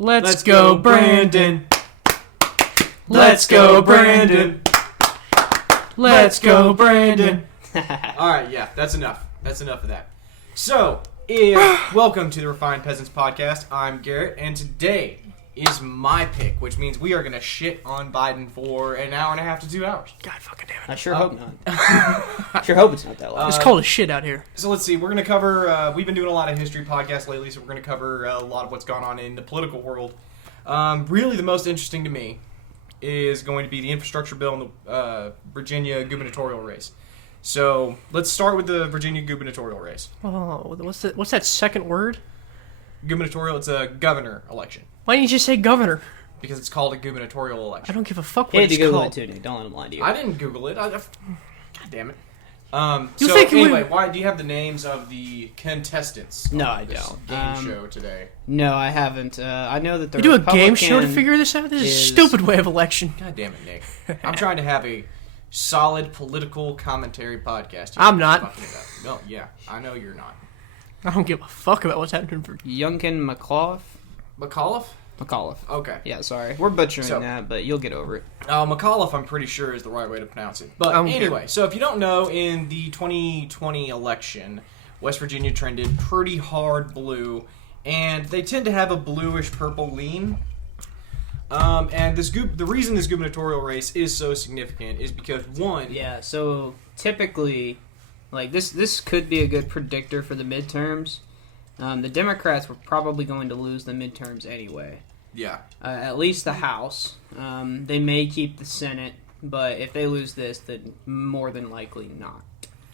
Let's go, Brandon. Let's go, Brandon. Let's go, Brandon. Alright, yeah, that's enough. That's enough of that. So, welcome to the Refined Peasants Podcast. I'm Garrett, and today is my pick, which means we are going to shit on Biden for an hour and a half to 2 hours. God fucking damn it. I sure hope not. I sure hope it's not that long. It's cold as shit out here. So let's see, we're going to cover, we've been doing a lot of history podcasts lately, so we're going to cover a lot of what's gone on in the political world. Really the most interesting to me is going to be the infrastructure bill and the Virginia gubernatorial race. So let's start with the Virginia gubernatorial race. Oh, what's that second word? Gubernatorial, it's a governor election. Why didn't you just say governor? Because it's called a gubernatorial I election. don't give a fuck He what had to it's Google called. it too, Nick. Don't let him lie to you. I didn't Google it. God damn it. You So think we- anyway, why do you have the names of the contestants? No, on I this don't. Game show today. No, I haven't. I know that the You do a game show to Republican figure this out? This is a is- stupid way of election. God damn it, Nick. I'm trying to have a solid political commentary podcast. I'm not. Fucking it up. No, yeah, I know you're not. I don't give a fuck about what's happening for... Youngkin McAuliffe? McAuliffe? McAuliffe. Okay. Yeah, sorry. We're butchering So- that, but you'll get over it. McAuliffe, I'm pretty sure, is the right way to pronounce it. But I don't anyway, care. so if you don't know, in the 2020 election, West Virginia trended pretty hard blue, and they tend to have a bluish-purple lean. And the reason this gubernatorial race is so significant is because, one... Yeah, so typically, like this could be a good predictor for the midterms. The Democrats were probably going to lose the midterms anyway. Yeah. At least the House. They may keep the Senate, but if they lose this, then more than likely not.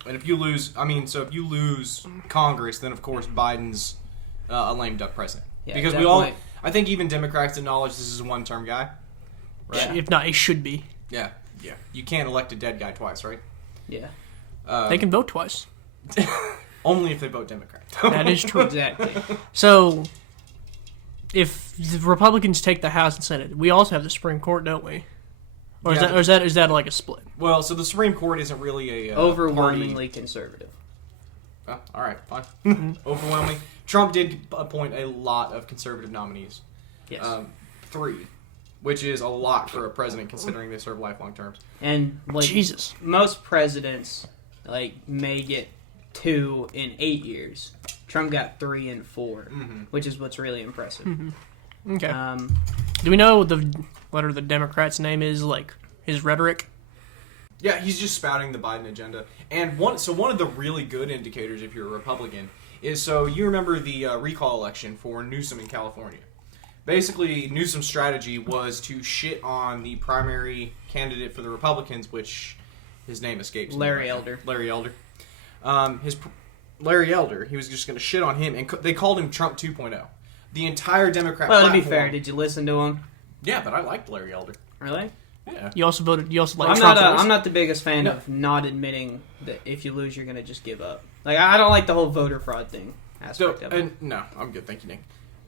And if you lose... if you lose Congress, then, of course, Biden's a lame duck president. Yeah, because definitely. I think even Democrats acknowledge this is a one-term guy. Right? Yeah. If not, it should be. Yeah. You can't elect a dead guy twice, right? Yeah, They can vote twice. Only if they vote Democrat. That is true. exactly. So, if the Republicans take the House and Senate, we also have the Supreme Court, don't we? Or Yeah, is that like a split? Well, so the Supreme Court isn't really a Overwhelmingly conservative. party. All right, fine. Overwhelming. Trump did appoint a lot of conservative nominees. Yes. 3, which is a lot for a president considering they serve lifelong terms. And like Jesus. most presidents, may get 2 in 8 years. Trump got 3 in 4, which is what's really impressive. Okay. Do we know what the Democrat's name is, like, his rhetoric? Yeah, he's just spouting the Biden agenda. And one of the really good indicators if you're a Republican is, so you remember the recall election for Newsom in California. Basically, Newsom's strategy was to shit on the primary candidate for the Republicans, which his name escapes me. Larry Elder. Larry Elder. Larry Elder, he was just going to shit on him, and they called him Trump 2.0. The entire Democrat Well, to platform... be fair, did you listen to him? Yeah, but I liked Larry Elder. Really? Yeah. You also like I'm Trump. I'm not the biggest fan No. of not admitting that if you lose, you're going to just give up. Like, I don't like the whole voter fraud thing aspect of it. No, I'm good, thank you, Nick.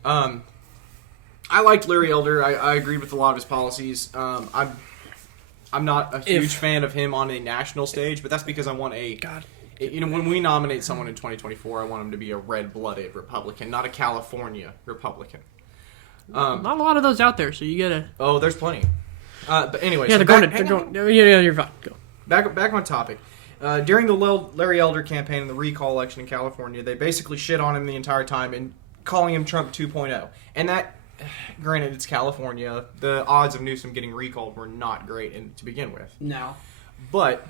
I liked Larry Elder. I agreed with a lot of his policies. I'm not a huge fan of him on a national stage, but that's because I want when we nominate someone in 2024, I want him to be a red-blooded Republican, not a California Republican. Not a lot of those out there, so you gotta... Oh, there's plenty. But anyway, Yeah, so they're going... Yeah, you're fine. Go. Back on topic. During the Larry Elder campaign and the recall election in California, they basically shit on him the entire time and calling him Trump 2.0. And that, granted, it's California. The odds of Newsom getting recalled were not great to begin with. No. But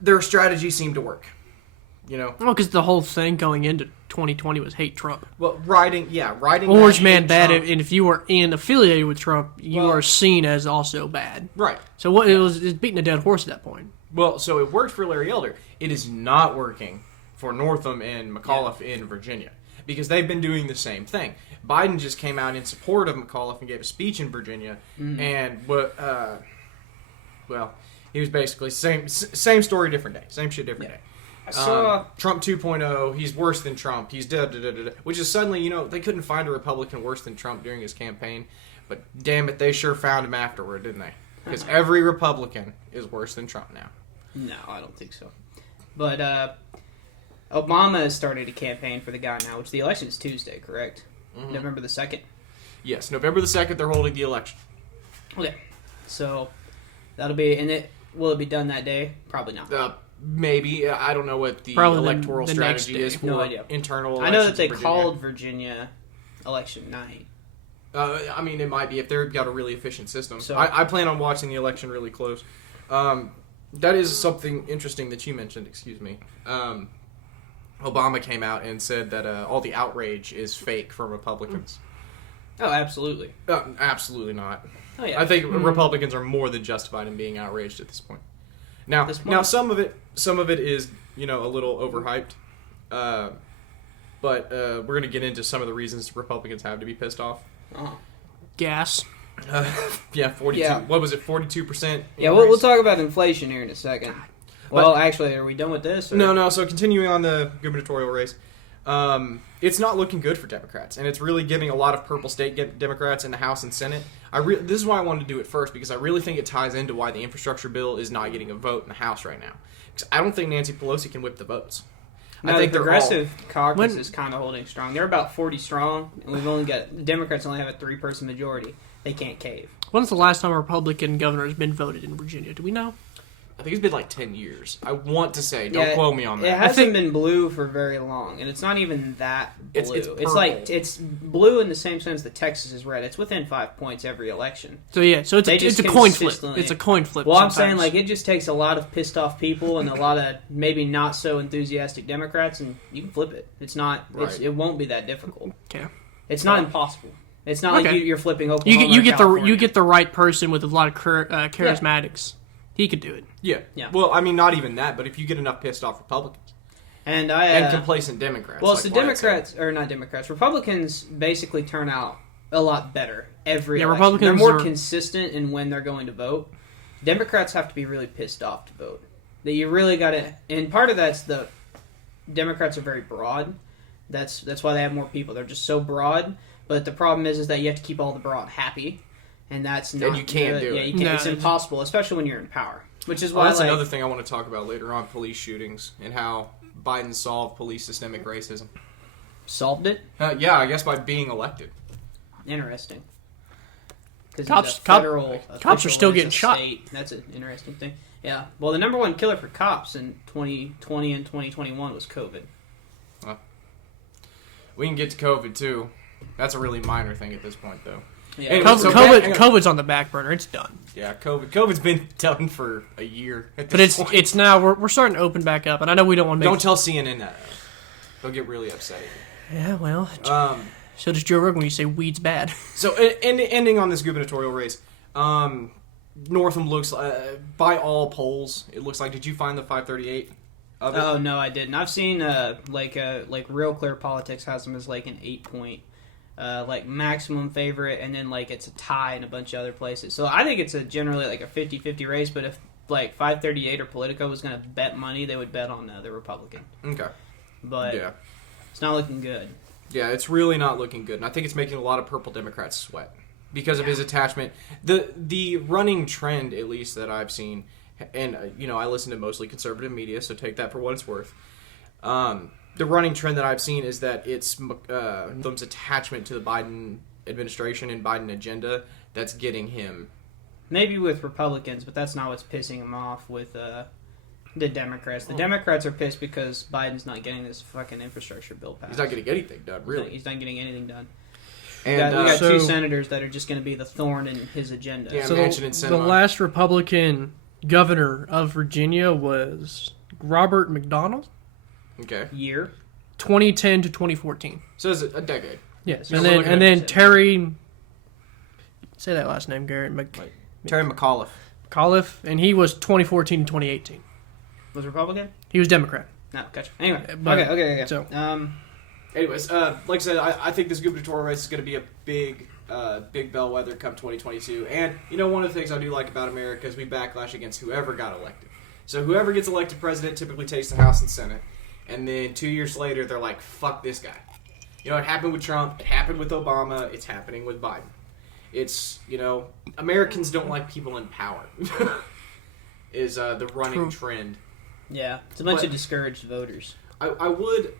their strategy seemed to work. You know? Well, because the whole thing going into 2020 was hate Trump. Well, riding Orange that man hate bad, Trump- and if you were affiliated with Trump, you are seen as also bad. Right. So it's beating a dead horse at that point. Well, so it worked for Larry Elder. It is not working for Northam and McAuliffe in Virginia because they've been doing the same thing. Biden just came out in support of McAuliffe and gave a speech in Virginia, and he was basically same story, different day, same shit, different day. Trump 2.0, he's worse than Trump. He's da-da-da-da-da. Which is suddenly, they couldn't find a Republican worse than Trump during his campaign. But damn it, they sure found him afterward, didn't they? Because every Republican is worse than Trump now. No, I don't think so. But Obama has started a campaign for the guy now, which the election is Tuesday, correct? November the 2nd. Yes, November the 2nd, they're holding the election. Okay. So, that'll be... And will it be done that day? Probably not. Maybe. I don't know what the Probably electoral the next strategy day. is for No idea. internal I elections know that they in Virginia. called Virginia election night. I mean, it might be if they've got a really efficient system. So- I plan on watching the election really close. That is something interesting that you mentioned, excuse me. Obama came out and said that all the outrage is fake from Republicans. Oh, absolutely. Absolutely not. Oh, yeah. I think Republicans are more than justified in being outraged at this point. Now, some of it is, a little overhyped. But we're going to get into some of the reasons Republicans have to be pissed off. Gas. 42. Yeah. What was it, 42%? Yeah, we'll talk about inflation here in a second. Well, actually, are we done with this? Or? No. So continuing on the gubernatorial race, it's not looking good for Democrats, and it's really giving a lot of purple state Democrats in the House and Senate. This is why I wanted to do it first, because I really think it ties into why the infrastructure bill is not getting a vote in the House right now. Because I don't think Nancy Pelosi can whip the votes. No, I think the Progressive Caucus When- is kind of holding strong. They're about 40 strong, and the Democrats only have a 3-person majority. They can't cave. When's the last time a Republican governor has been voted in Virginia? Do we know? I think it's been like 10 years. I want to say. Don't quote me on that. It hasn't been blue for very long, and it's not even that blue. It's like purple. it's blue in the same sense that Texas is red. It's within 5 points every election. So it's They it's just a coin flip. consistently- It's a coin flip. Well, I'm sometimes. saying it just takes a lot of pissed off people and a lot of maybe not so enthusiastic Democrats, and you can flip it. It's not. Right. It won't be that difficult. Okay. It's not impossible. It's not like Okay. you're flipping Oklahoma. You or get California. you get the right person with a lot of charismatics. He could do it. Yeah. Yeah. Well, I mean, not even that, but if you get enough pissed off Republicans and and complacent Democrats. Well, like so Wyatt said. Republicans basically turn out a lot better every election. Republicans They're more are- consistent in when they're going to vote. Democrats have to be really pissed off to vote. That you really got to, and part of that's the Democrats are very broad. That's why they have more people. They're just so broad. But the problem is that you have to keep all the broad happy, and that's not. And you can't do Yeah, it. you can't. No, it's it's- impossible, especially when you're in power. Which is Well, why that's like, another thing I want to talk about later on: police shootings and how Biden solved police systemic racism. solved it. Yeah, I guess by being elected. Interesting. 'Cause Cops- he's a federal cops are official still and it's getting a shot. state. That's an interesting thing. Yeah. Well, the number one killer for cops in 2020 and 2021 was COVID. We can get to COVID too. That's a really minor thing at this point, though. Yeah. Anyway, COVID, so COVID's on the back burner. It's done. Yeah, COVID's been done for a year. At But this point. it's now we're starting to open back up, and I know we don't want to make. Don't tell CNN that. They'll get really upset. Yeah, well, Um, so does Joe Rogan when you say weed's bad. so ending on this gubernatorial race, Northam looks by all polls. It looks like. Did you find the 538 of it? Oh no, I didn't. I've seen like Real Clear Politics has him as like an 8-point like maximum favorite, and then like it's a tie in a bunch of other places. So I think it's generally like a 50-50 race. But if like 538 or Politico was going to bet money, they would bet on the Republican. Okay. But Yeah. it's not looking good. Yeah, it's really not looking good, and I think it's making a lot of purple Democrats sweat because of his attachment. The running trend, at least that I've seen, and I listen to mostly conservative media, so take that for what it's worth. The running trend that I've seen is that it's Trump's attachment to the Biden administration and Biden agenda that's getting him. Maybe with Republicans, but that's not what's pissing him off with the Democrats. The Democrats are pissed because Biden's not getting this fucking infrastructure bill passed. He's not getting anything done, really. He's not getting anything done. And we got so- two senators that are just going to be the thorn in his agenda. Yeah. So Manchin the, and the Sinema. last Republican governor of Virginia was Robert McDonald, Okay, Year. 2010 to 2014. so it's a decade. Yes, So and we're then looking and at- then Terry. Say that last name, Garrett Terry McAuliffe. McAuliffe, and he was 2014 to 2018. Was Republican? He was Democrat. No, gotcha. Anyway, But- okay. so- Anyways, like I said, I think this gubernatorial race is going to be a big bellwether come 2022. And, one of the things I do like about America is we backlash against whoever got elected. So whoever gets elected president typically takes the House and Senate. And then 2 years later, they're like, fuck this guy. It happened with Trump. It happened with Obama. It's happening with Biden. It's, Americans don't like people in power. is the running trend. Yeah, it's a bunch But- of discouraged voters. I would,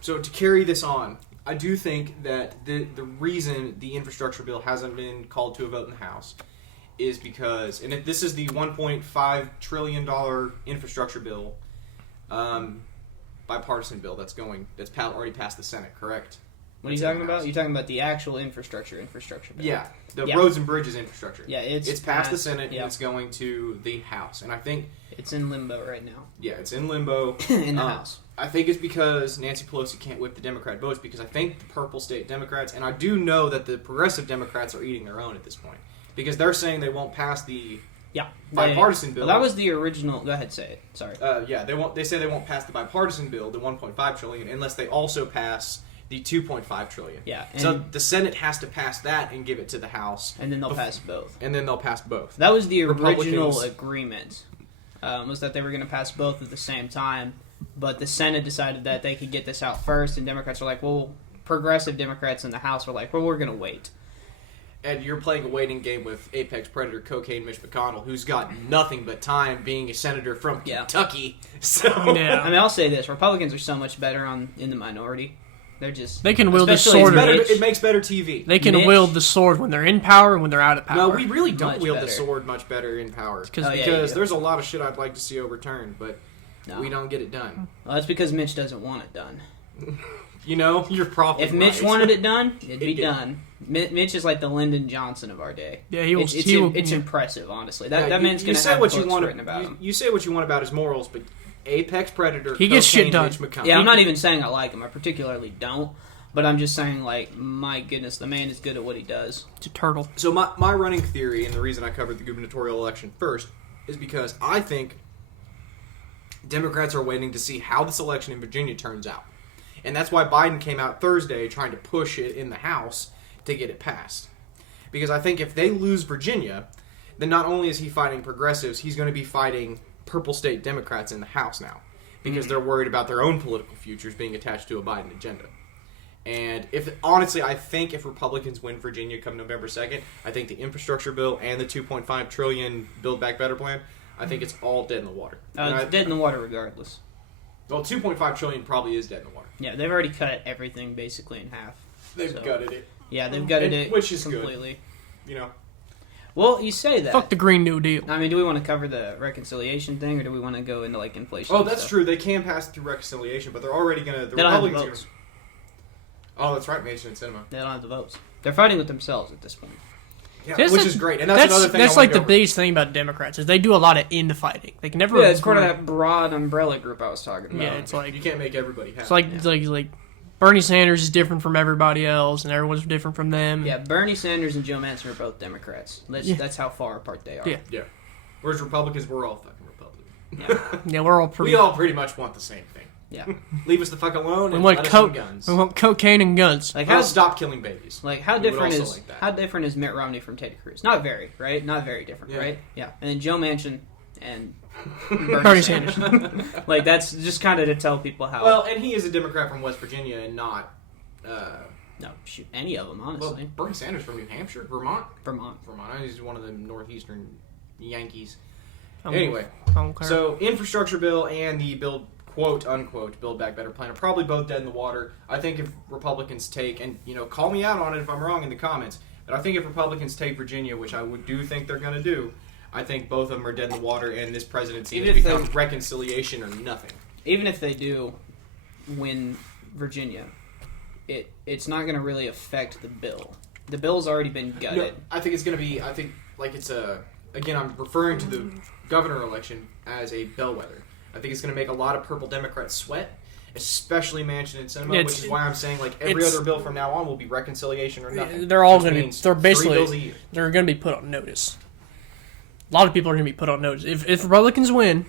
so to carry this on, I do think that the reason the infrastructure bill hasn't been called to a vote in the House is because, and this is the $1.5 trillion infrastructure bill, bipartisan bill that's already passed the Senate, correct? What are you talking about? You're talking about the actual infrastructure bill. Yeah, the roads and bridges infrastructure. Yeah, it's passed the Senate and it's going to the House, and I think it's in limbo right now. Yeah, it's in limbo in the House. I think it's because Nancy Pelosi can't whip the Democrat votes because I think the purple state Democrats, and I do know that the progressive Democrats are eating their own at this point because they're saying they won't pass the bipartisan bill. Well, that was the original. Go ahead, say it. Sorry. They won't. They say they won't pass the bipartisan bill, the 1.5 trillion, unless they also pass the 2.5 trillion. Yeah. So the Senate has to pass that and give it to the House, and then they'll pass both. That was the original agreement. Was that they were going to pass both at the same time, but the Senate decided that they could get this out first, and Democrats were like, well, progressive Democrats in the House were like, well, we're going to wait. And you're playing a waiting game with apex predator cocaine Mitch McConnell, who's got nothing but time being a senator from Kentucky. So I mean, I'll say this: Republicans are so much better in the minority. They can wield the sword. It makes better TV. They can wield the sword when they're in power and when they're out of power. No, we really don't wield the sword much better in power. Because there's a lot of shit I'd like to see overturned, but we don't get it done. Well, that's because Mitch doesn't want it done. You're probably If Mitch wanted it done, it'd be done. Mitch is like the Lyndon Johnson of our day. Yeah, it's impressive, honestly. That man's going to have books written about him. You say what you want about his morals, but apex predator, he gets shit done. Yeah, I'm not even saying I like him. I particularly don't. But I'm just saying, like, my goodness, the man is good at what he does. It's a turtle. So my running theory, and the reason I covered the gubernatorial election first, is because I think Democrats are waiting to see how this election in Virginia turns out. And that's why Biden came out Thursday trying to push it in the House to get it passed. Because I think if they lose Virginia, then not only is he fighting progressives, he's going to be fighting purple state Democrats in the House now. Because they're worried about their own political futures being attached to a Biden agenda. And I think if Republicans win Virginia come November 2nd, I think the infrastructure bill and the $2.5 trillion Build Back Better plan, I think it's all dead in the water. It's dead in the water regardless. Well, $2.5 trillion probably is dead in the water. Yeah, they've already cut everything basically in half. They've gutted it. Yeah, they've gutted it which is completely. Good. Well, you say that. Fuck the Green New Deal. I mean, do we want to cover the reconciliation thing, or do we want to go into like inflation? Oh, that's true. They can pass it through reconciliation, but they're already going to. They don't have the votes. Oh, that's right, Mason and Cinema. They don't have the votes. They're fighting with themselves at this point. Yeah, which is great, and that's another thing. That's like the biggest thing about Democrats is they do a lot of infighting. They can never. Yeah, it's part of that broad umbrella group I was talking about. Yeah, it's like you can't make everybody happy. It's like Bernie Sanders is different from everybody else, and everyone's different from them. Yeah, Bernie Sanders and Joe Manchin are both Democrats. That's how far apart they are. Yeah. Whereas Republicans, we're all fucking Republicans. Yeah, we're all we all pretty much want the same thing. Yeah. Leave us the fuck alone and let us have guns. We want cocaine and guns. Like stop killing babies. Like how different is Mitt Romney from Ted Cruz? Not very, right? Not very different, right? Yeah. And then Joe Manchin and Bernie Sanders. Like that's just kind of to tell people how. Well, and he is a Democrat from West Virginia and not. No, shoot, any of them, honestly. Well, Bernie Sanders from New Hampshire, Vermont. Vermont. He's one of the northeastern Yankees. I'm Anyway, so infrastructure bill and the quote unquote Build Back Better plan are probably both dead in the water. I think if Republicans take, and call me out on it if I'm wrong in the comments, but I think if Republicans take Virginia, which I do think they're going to do, I think both of them are dead in the water, and this presidency has become reconciliation or nothing. Even if they do win Virginia, it's not going to really affect the bill. The bill's already been gutted. No, I think it's going to be. Again, I'm referring to the governor election as a bellwether. I think it's going to make a lot of purple Democrats sweat, especially Manchin and Sinema, which is why I'm saying every other bill from now on will be reconciliation or nothing. They're all going to be. They're basically. They're going to be put on notice. A lot of people are going to be put on notice. If Republicans win,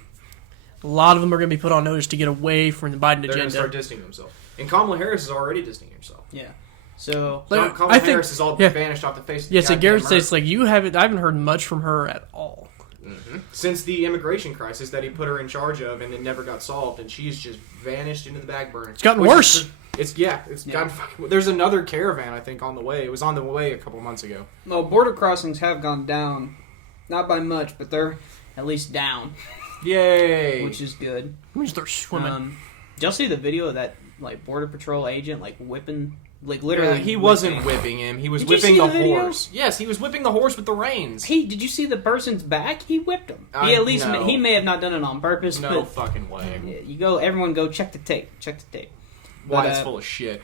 a lot of them are going to be put on notice to get away from the Biden agenda. They're going to start distancing themselves. And Kamala Harris is already distancing herself. Yeah. So Kamala Harris has all vanished off the face of the so Garrett says I haven't heard much from her at all. Mm-hmm. Since the immigration crisis that he put her in charge of and it never got solved, and she's just vanished into the back burner. It's gotten worse. Gotten fucking. There's another caravan I think on the way. It was on the way a couple months ago. Well, border crossings have gone down, not by much, but they're at least down. Yay! Which is good. Which they're swimming. Did y'all see the video of that like Border Patrol agent like whipping, like literally? He wasn't whipping him. He was Did you whipping see the the video? horse. Yes, he was whipping the horse with the reins. Did you see the person's back? He whipped him. He may have not done it on purpose. No but fucking way. Everyone go check the tape. Check the tape. Why it's full of shit.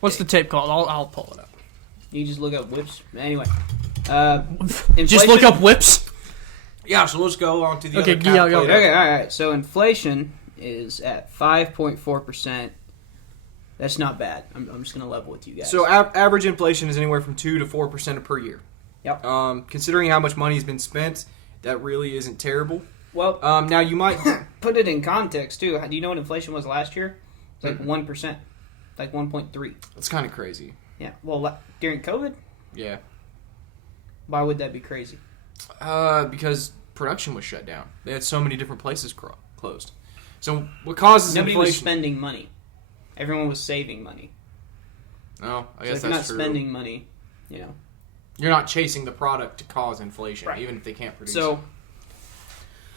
What's the tape called? I'll pull it up. You just look up whips. Anyway, just look up whips. Yeah, so let's go on to the Okay, other yeah, calculator. Okay, all right. So inflation is at 5.4%. That's not bad. I'm just gonna level with you guys. So average inflation is anywhere from 2 to 4% per year. Yep. Considering how much money has been spent, that really isn't terrible. Well, now you might put it in context too. Do you know what inflation was last year? It's like 1%, like 1.3. That's kind of crazy. Yeah. Well, during COVID, Yeah. why would that be crazy? Because production was shut down. They had so many different places closed. So what causes Nobody inflation? was spending money. Everyone was saving money. Oh, I So guess if you're that's not true. spending money, You're not chasing the product to cause inflation, Right. even if they can't produce So, it.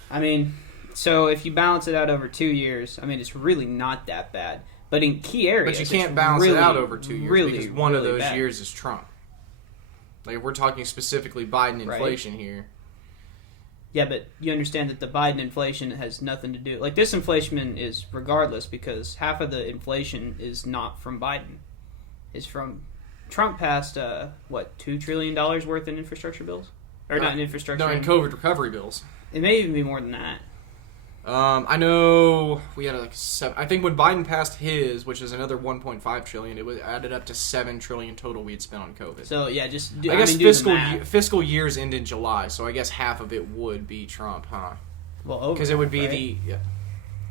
I mean, so if you balance it out over 2 years, I mean, it's really not that bad. But in key areas, But you can't it's balance really, it out over 2 years really, because one really of those bad. years is Trump. Like, if we're talking specifically Biden Right. inflation here. Yeah, but you understand that the Biden inflation has nothing to do. Like, this inflation is regardless because half of the inflation is not from Biden. It's from Trump passed, $2 trillion worth in infrastructure bills? Or not in infrastructure. No, in COVID recovery bills. It may even be more than that. I know we had like 7. I think when Biden passed his, which is another 1.5 trillion, it was added up to 7 trillion total we had spent on COVID. So yeah, just do, I guess mean, do the math. fiscal years end in July, so I guess half of it would be Trump, huh? Well, over Because it would be half, right? the yeah.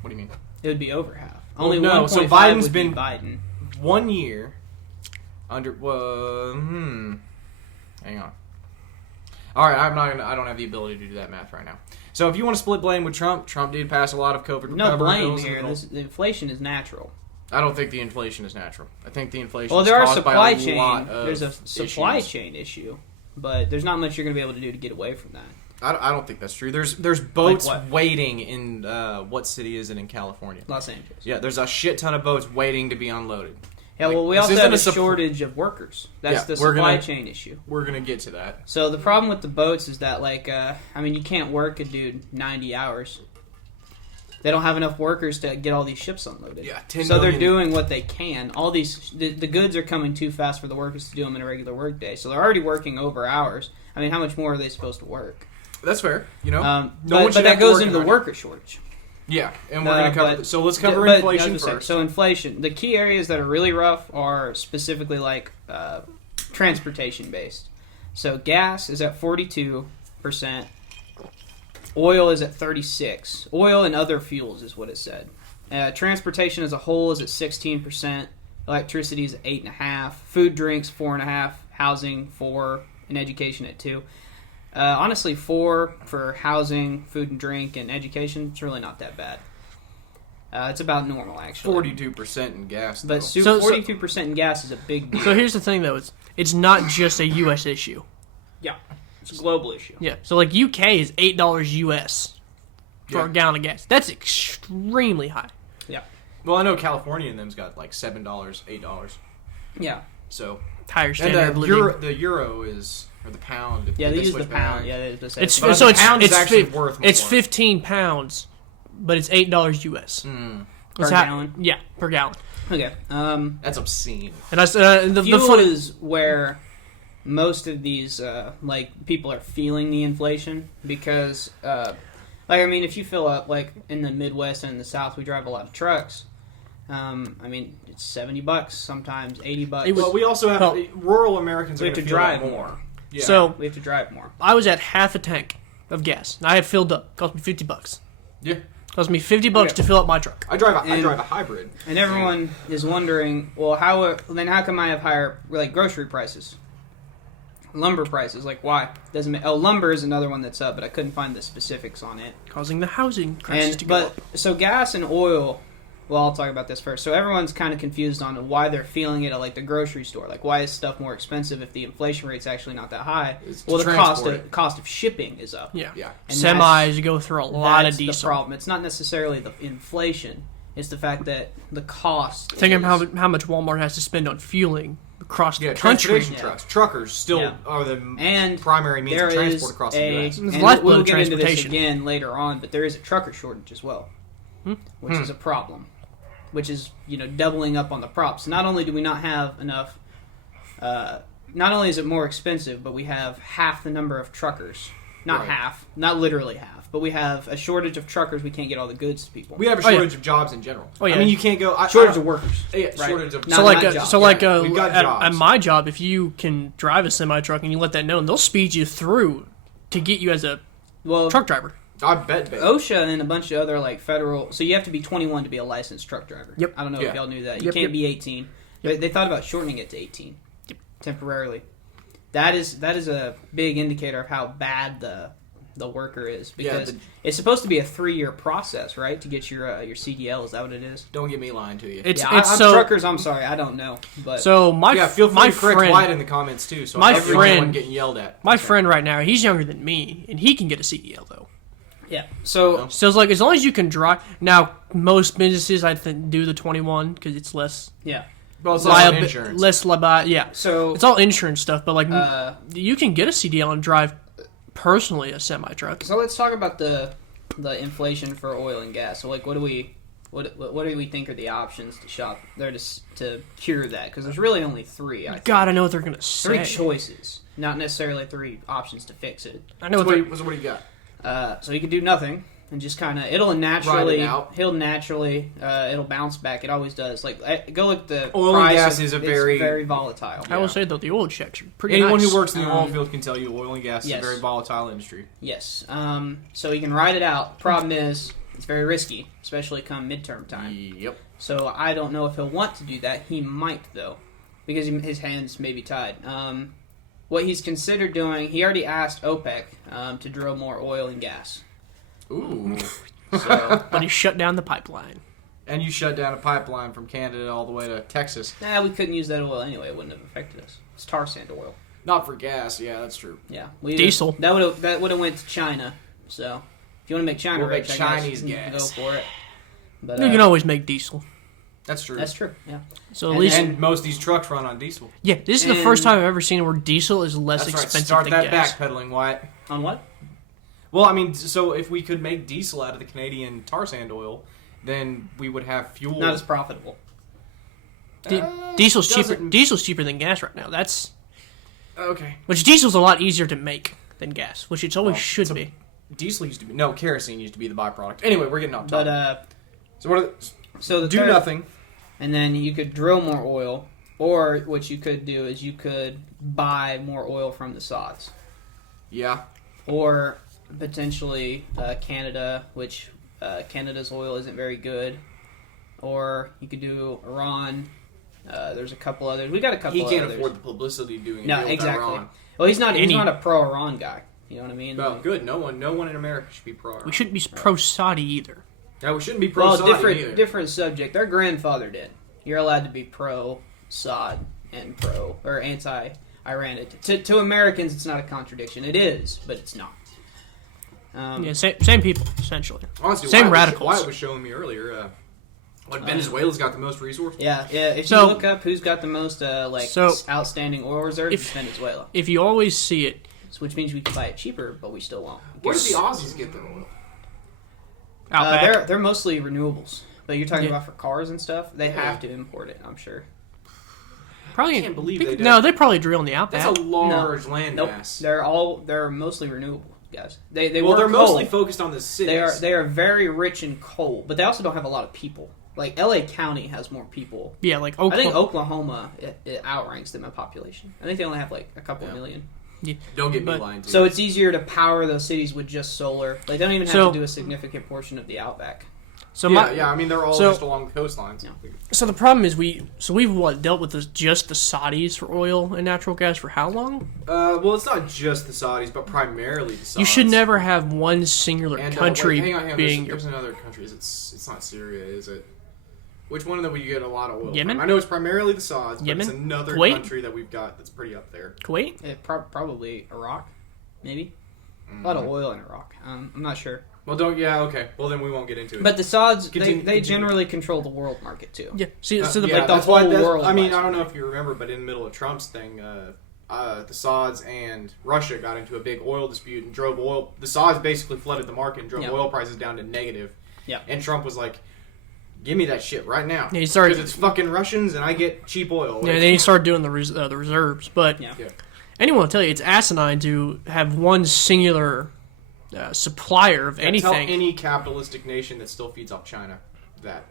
What do you mean? It would be over half. Well, Only no, 1.5 so Biden's would be been- Biden. 1 year under. Hang on. All right, I don't have the ability to do that math right now. So if you want to split blame with Trump, Trump did pass a lot of COVID recovery No blame bills. here. The inflation is natural. I don't think the inflation is natural. I think the inflation Well, is there are caused by supply a chain. lot of There's a supply issues. chain issue, but there's not much you're going to be able to do to get away from that. I don't think that's true. There's boats Like what? waiting in what city is it in California? Los Angeles. Yeah, there's a shit ton of boats waiting to be unloaded. Yeah, Like, well, we this also isn't have a a supp- shortage of workers. That's Yeah, the we're supply gonna- chain issue. We're gonna get to that. So the problem with the boats is that, like, you can't work a dude 90 hours. They don't have enough workers to get all these ships unloaded. Yeah, 10 so they're million. doing what they can. All these the goods are coming too fast for the workers to do them in a regular work day. So they're already working over hours. I mean, how much more are they supposed to work? That's fair. You know, But that goes into the worker shortage. Yeah, and we're gonna cover. So let's cover But, inflation I was gonna say, first. so inflation. The key areas that are really rough are specifically like transportation based. So gas is at 42%. Oil is at 36%. Oil and other fuels is what it said. Transportation as a whole is at 16%. Electricity is at 8.5%. Food, drinks 4.5%. Housing 4%. And education at 2%. Honestly, 4% for housing, food and drink, and education. It's really not that bad. It's about normal, actually. 42% in gas, though. But 42% in gas is a big deal. So here's the thing, though: it's not just a U.S. issue. Yeah, it's a global issue. Yeah. So like UK is $8 U.S. for Yeah. a gallon of gas. That's extremely high. Yeah, Well, I know California and them's got like $7, $8. yeah, Higher So and standard of the living. euro is or the pound. yeah. They use the switch pound. back. Yeah, they just say It's But so the it's pound is it's actually fif- worth more. it's 15 pounds, but it's $8 U.S. Mm, per gallon. Yeah, per gallon. Okay. that's obscene. And the Fuel funny, is where most of these people are feeling the inflation because, if you fill up like in the Midwest and in the South, we drive a lot of trucks. It's $70 sometimes, $80. Well, we also have rural Americans We are have to gonna feel that drive more. Yeah. So we have to drive more. I was at half a tank of gas. And I had filled up. Cost me $50. yeah, Cost me $50 to fill up my truck. I drive a hybrid. And everyone is wondering, well, how come I have higher grocery prices, lumber prices? Like, why? Doesn't make, lumber is another one that's up, but I couldn't find the specifics on it. Causing the housing crisis to go up. So gas and oil. Well, I'll talk about this first. So everyone's kind of confused on why they're feeling it at like the grocery store. Like, why is stuff more expensive if the inflation rate's actually not that high? It's Well, to the transport cost of shipping is up. Yeah. Yeah. And Semis, you go through a lot of that's diesel. the problem. It's not necessarily the inflation. It's the fact that the cost. Think of how much Walmart has to spend on fueling across the country. Transportation trucks. Truckers still are the primary means of transport across the U.S. We'll get into this again later on, but there is a trucker shortage as well, which is a problem. Which is, doubling up on the props. Not only do we not have enough, not only is it more expensive, but we have half the number of truckers. Not half, not literally half, but we have a shortage of truckers. We can't get all the goods to people. We have a shortage of jobs in general. Oh, yeah. I mean, you can't go... shortage of workers. Yeah, shortage of... We've got at my job, if you can drive a semi-truck and you let that know, they'll speed you through to get you as a truck driver. I bet. OSHA and a bunch of other federal... So you have to be 21 to be a licensed truck driver. Yep. I don't know if y'all knew that. You can't be 18. Yep. They thought about shortening it to 18 temporarily. That is a big indicator of how bad the worker is, because it's supposed to be a 3-year process, right, to get your CDL. Is that what it is? Don't get me lying to you. Truckers. I'm sorry, I don't know. But feel free to correct friend, Wyatt in the comments too. So my friend getting yelled at. My friend right now, he's younger than me, and he can get a CDL though. Yeah. So it's like as long as you can drive. Now most businesses I think do the 21 because it's less. Yeah. Well, it's also insurance. So it's all insurance stuff, but you can get a CDL and drive personally a semi truck. So let's talk about the inflation for oil and gas. So what do we think are the options to shop there to cure that? Because there's really only 3. I know what they're gonna say. 3 choices, not necessarily 3 options to fix it. I know what do you got? So he could do nothing. And just kind of, it'll bounce back. It always does. Go look at the oil price. And gas is very volatile. I will say though, the oil checks are pretty. Anyone nice. who works in the oil field can tell you oil and gas is a very volatile industry. Yes. So he can ride it out. Problem is, it's very risky, especially come midterm time. Yep. So I don't know if he'll want to do that. He might though, because his hands may be tied. What he's considered doing, he already asked OPEC to drill more oil and gas. Ooh. But he shut down the pipeline. And you shut down a pipeline from Canada all the way to Texas. We couldn't use that oil anyway. It wouldn't have affected us. It's tar sand oil. Not for gas. Yeah, that's true. Yeah. Diesel. That would have went to China. So if you want to make China rich, Chinese gas. Go for it. But, you can always make diesel. That's true. That's true. Yeah. So at least most of these trucks run on diesel. Yeah, this is the first time I've ever seen where diesel is less expensive Start than that gas. backpedaling, Wyatt. On what? Well, I mean, so if we could make diesel out of the Canadian tar sand oil, then we would have fuel. Not as profitable. Diesel's cheaper. Diesel's cheaper than gas right now. That's okay. Which diesel's a lot easier to make than gas, which it always should be. Diesel used to be kerosene used to be the byproduct. Anyway, we're getting off topic. But so what? Do nothing, and then you could drill more oil, or what you could do is you could buy more oil from the sods. Yeah. Or potentially Canada, which Canada's oil isn't very good. Or you could do Iran. There's a couple others. We got a couple. He can't others. afford the publicity doing it. No, exactly. Iran. Well, he's not a pro Iran guy. You know what I mean? Well, good. No one in America should be pro Iran. We shouldn't be pro Saudi either. No, we shouldn't be pro Saudi either. Different subject. Their grandfather did. You're allowed to be pro Saud and pro or anti Iran. To Americans, it's not a contradiction. It is, but it's not. Same people, essentially. Honestly, same radicals. Wyatt was showing me earlier Venezuela's got the most resources. Yeah. If you look up who's got the most outstanding oil reserves, it's Venezuela. If you always see it, which means we can buy it cheaper, but we still won't. Where do the Aussies get their oil? They're mostly renewables. But you're talking about for cars and stuff, they have to import it, I'm sure. Probably. I can't believe they do. No, they probably drill in the outback. That's a large land mass. They're mostly renewable, guys. They're coal. Mostly focused on the cities. They are very rich in coal, but they also don't have a lot of people. Like LA County has more people. Yeah, like Oklahoma. I think Oklahoma it outranks them in population. I think they only have like a couple million. Yeah. Don't get me lying. So it's easier to power those cities with just solar. They don't even have to do a significant portion of the outback. So I mean they're all just along the coastlines. Yeah. So the problem is we've dealt with just the Saudis for oil and natural gas for how long? Well, it's not just the Saudis, but primarily the Saudis. You should never have one singular country hang on, being. There's another country. It's not Syria, is it? Which one of them would you get a lot of oil Yemen? from? I know it's primarily the Sauds, but Yemen? it's another Kuwait? country that we've got that's pretty up there. Kuwait? Probably Iraq, maybe. A lot of oil in Iraq. I'm not sure. Well, okay. Well, then we won't get into it. But the Sauds, they generally control the world market, too. Yeah. See, so the whole world. I mean, I don't know if you remember, but in the middle of Trump's thing, the Sauds and Russia got into a big oil dispute and drove oil. The Sauds basically flooded the market and drove oil prices down to negative. Yeah. And Trump was like, "Give me that shit right now." Yeah, because it's fucking Russians and I get cheap oil. Yeah, and then he started doing the reserves. But anyone will tell you it's asinine to have one singular supplier of anything. Tell any capitalistic nation that still feeds off China that.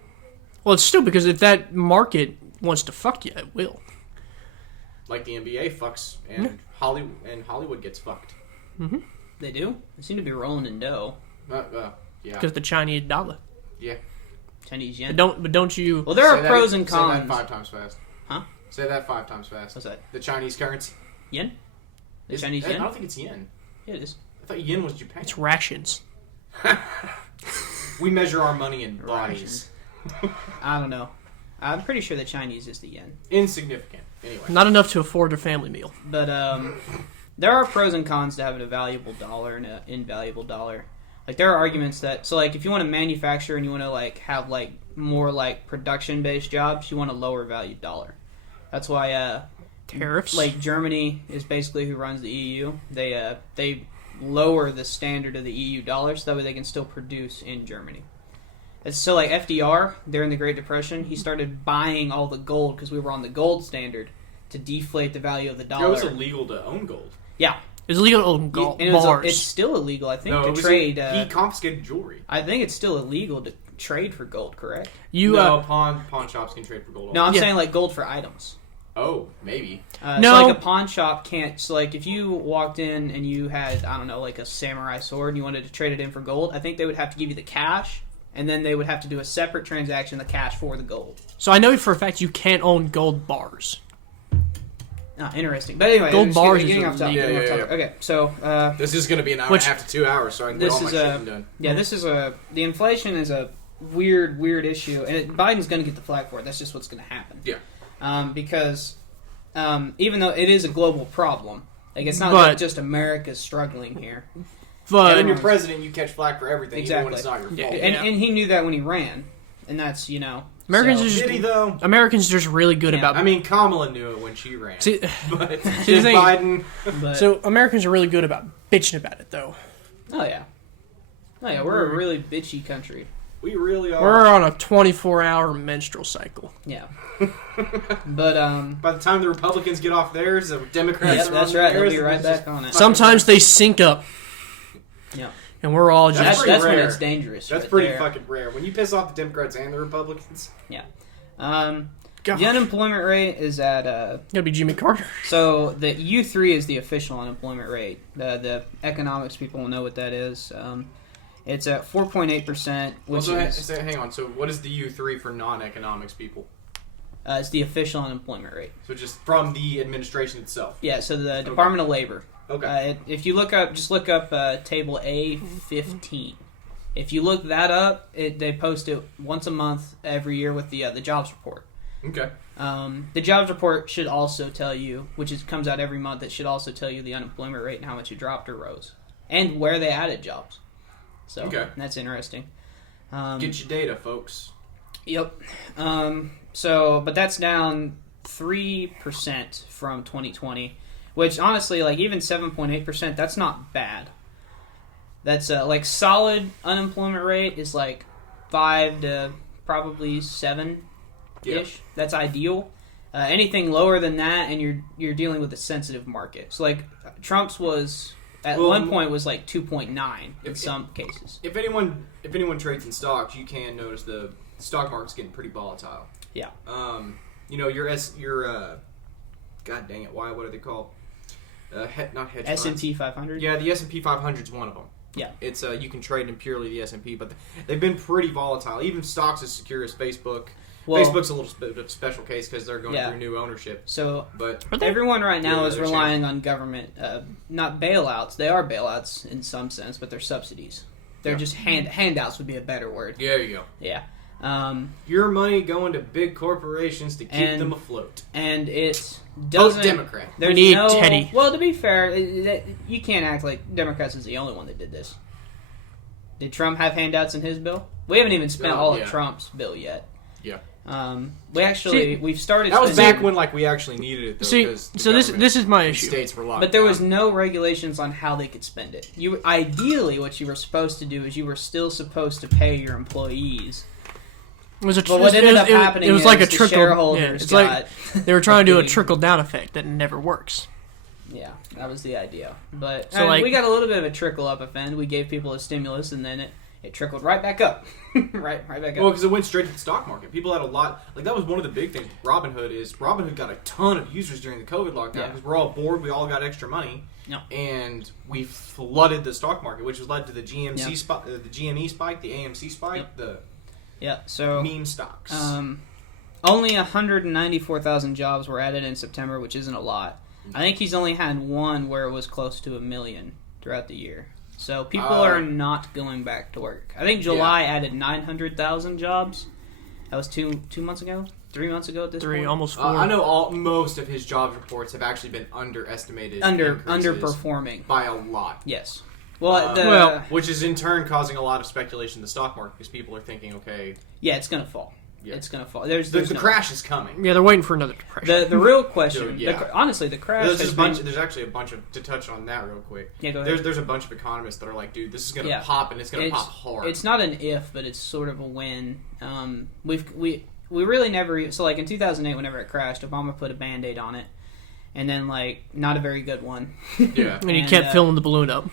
Well, it's stupid because if that market wants to fuck you, it will. Like the NBA fucks and Hollywood gets fucked. Mm-hmm. They do? They seem to be rolling in dough. Yeah. Because the Chinese dollar. Yeah. Chinese yen. But don't you... Well, there are pros and cons. Say that 5 times fast. Huh? Say that 5 times fast. What's that? The Chinese currency. Yen? Chinese yen? I don't think it's yen. Yeah, it is. I thought yen was Japan. It's rations. We measure our money in bodies. I don't know. I'm pretty sure the Chinese is the yen. Insignificant. Anyway. Not enough to afford a family meal. But there are pros and cons to having a valuable dollar and an invaluable dollar. Like, there are arguments that... So, like, if you want to manufacture and you want to, like, have, like, more, like, production-based jobs, you want a lower-valued dollar. That's why, tariffs? Like, Germany is basically who runs the EU. They lower the standard of the EU dollar so that way they can still produce in Germany. So, like, FDR, during the Great Depression, he started buying all the gold because we were on the gold standard to deflate the value of the dollar. It was illegal to own gold. Yeah. It's illegal to own gold bars. It's still illegal, I think, to trade. He confiscated jewelry. I think it's still illegal to trade for gold, correct? Pawn shops can trade for gold. No, I'm saying, like, gold for items. Oh, maybe. No. So, like, a pawn shop can't... So, like, if you walked in and you had, I don't know, like a samurai sword and you wanted to trade it in for gold, I think they would have to give you the cash, and then they would have to do a separate transaction, the cash for the gold. So I know for a fact you can't own gold bars. Interesting. But anyway, gold bars getting off topic. Okay, so... this is going to be an hour and a half to 2 hours, so I can get all my shit done. Yeah, this is the inflation is a weird issue, and Biden's going to get the flag for it. That's just what's going to happen. Yeah. Because even though it is a global problem, like, it's not like just America's struggling here. But when you're president, you catch flack for everything, even when it's not your fault. And he knew that when he ran, and that's, Americans did he, though? Americans are just really good about... I mean, Kamala knew it when she ran. But Biden... So Americans are really good about bitching about it, though. Oh, yeah. We're a really bitchy country. We really are. We're on a 24-hour menstrual cycle. Yeah. But, by the time the Republicans get off theirs, the Democrats are on theirs. That's right. They'll be right back on it. Sometimes they sync up. Yeah. And we're all just... That's when it's dangerous. That's pretty fucking rare. When you piss off the Democrats and the Republicans. Yeah. The unemployment rate is at... Gotta be Jimmy Carter. So, the U3 is the official unemployment rate. The economics people will know what that is. It's at 4.8%, which is... Hang on. So, what is the U3 for non-economics people? It's the official unemployment rate. So, just from the administration itself? Yeah, so the Department of Labor. Okay. If you look up table A15. If you look that up, they post it once a month every year with the jobs report. Okay. The jobs report should also tell you, comes out every month. It should also tell you the unemployment rate and how much it dropped or rose, and where they added jobs. So that's interesting. Get your data, folks. Yep. But that's down 3% from 2020. Which, honestly, like, even 7.8%, that's not bad. That's, like, solid unemployment rate is, like, 5 to probably 7-ish. Yep. That's ideal. Anything lower than that, and you're dealing with a sensitive market. So, like, Trump's was, at one point, was, like, 2.9 in some cases. If anyone trades in stocks, you can notice the stock market's getting pretty volatile. Yeah. Your God dang it, what are they called? Not hedge funds. S&P 500? Yeah, the S&P 500 is one of them. Yeah. It's you can trade in purely the S&P, but they've been pretty volatile. Even stocks as secure as Facebook. Well, Facebook's a little bit of a special case because they're going through new ownership. So, everyone right now is relying on government, not bailouts. They are bailouts in some sense, but they're subsidies. They're just handouts would be a better word. There you go. Yeah. Your money going to big corporations to keep them afloat. And it doesn't... Vote Democrat. We need Teddy. Well, to be fair, you can't act like Democrats is the only one that did this. Did Trump have handouts in his bill? We haven't even spent all of Trump's bill yet. Yeah. We've started. That was back when we actually needed it. Though, so this is my issue. States were locked but there down. was no regulations on how they could spend it. Ideally, what you were supposed to do is you were still supposed to pay your employees. But what ended up happening was like a trickle. Shareholders it's like they were trying to do a trickle down effect that never works. Yeah, that was the idea. But so we got a little bit of a trickle up effect. We gave people a stimulus, and then it trickled right back up. right back up. Well, because it went straight to the stock market. People had a lot. That was one of the big things. Robinhood got a ton of users during the COVID lockdown because we're all bored. We all got extra money, and we flooded the stock market, which has led to the GME spike, the AMC spike, so meme stocks. Only 194,000 jobs were added in September, which isn't a lot. I think he's only had one where it was close to 1 million throughout the year. So people are not going back to work. I think July added 900,000 jobs. That was 2 months ago? 3 months ago at this point? Almost 4. I know most of his jobs reports have actually been underestimated. Underperforming. By a lot. Yes. Which is in turn causing a lot of speculation in the stock market because people are thinking, okay... Yeah, it's going to fall. Yeah. It's going to fall. The crash is coming. Yeah, they're waiting for another depression. The real question, honestly, the crash there's actually a bunch of, to touch on that real quick. Yeah, go ahead. There's a bunch of economists that are like, dude, this is going to pop and it's going to pop hard. It's not an if, but it's sort of a when. We really never, so like in 2008 whenever it crashed, Obama put a Band-Aid on it. And then, not a very good one. Yeah. And he kept filling the balloon up.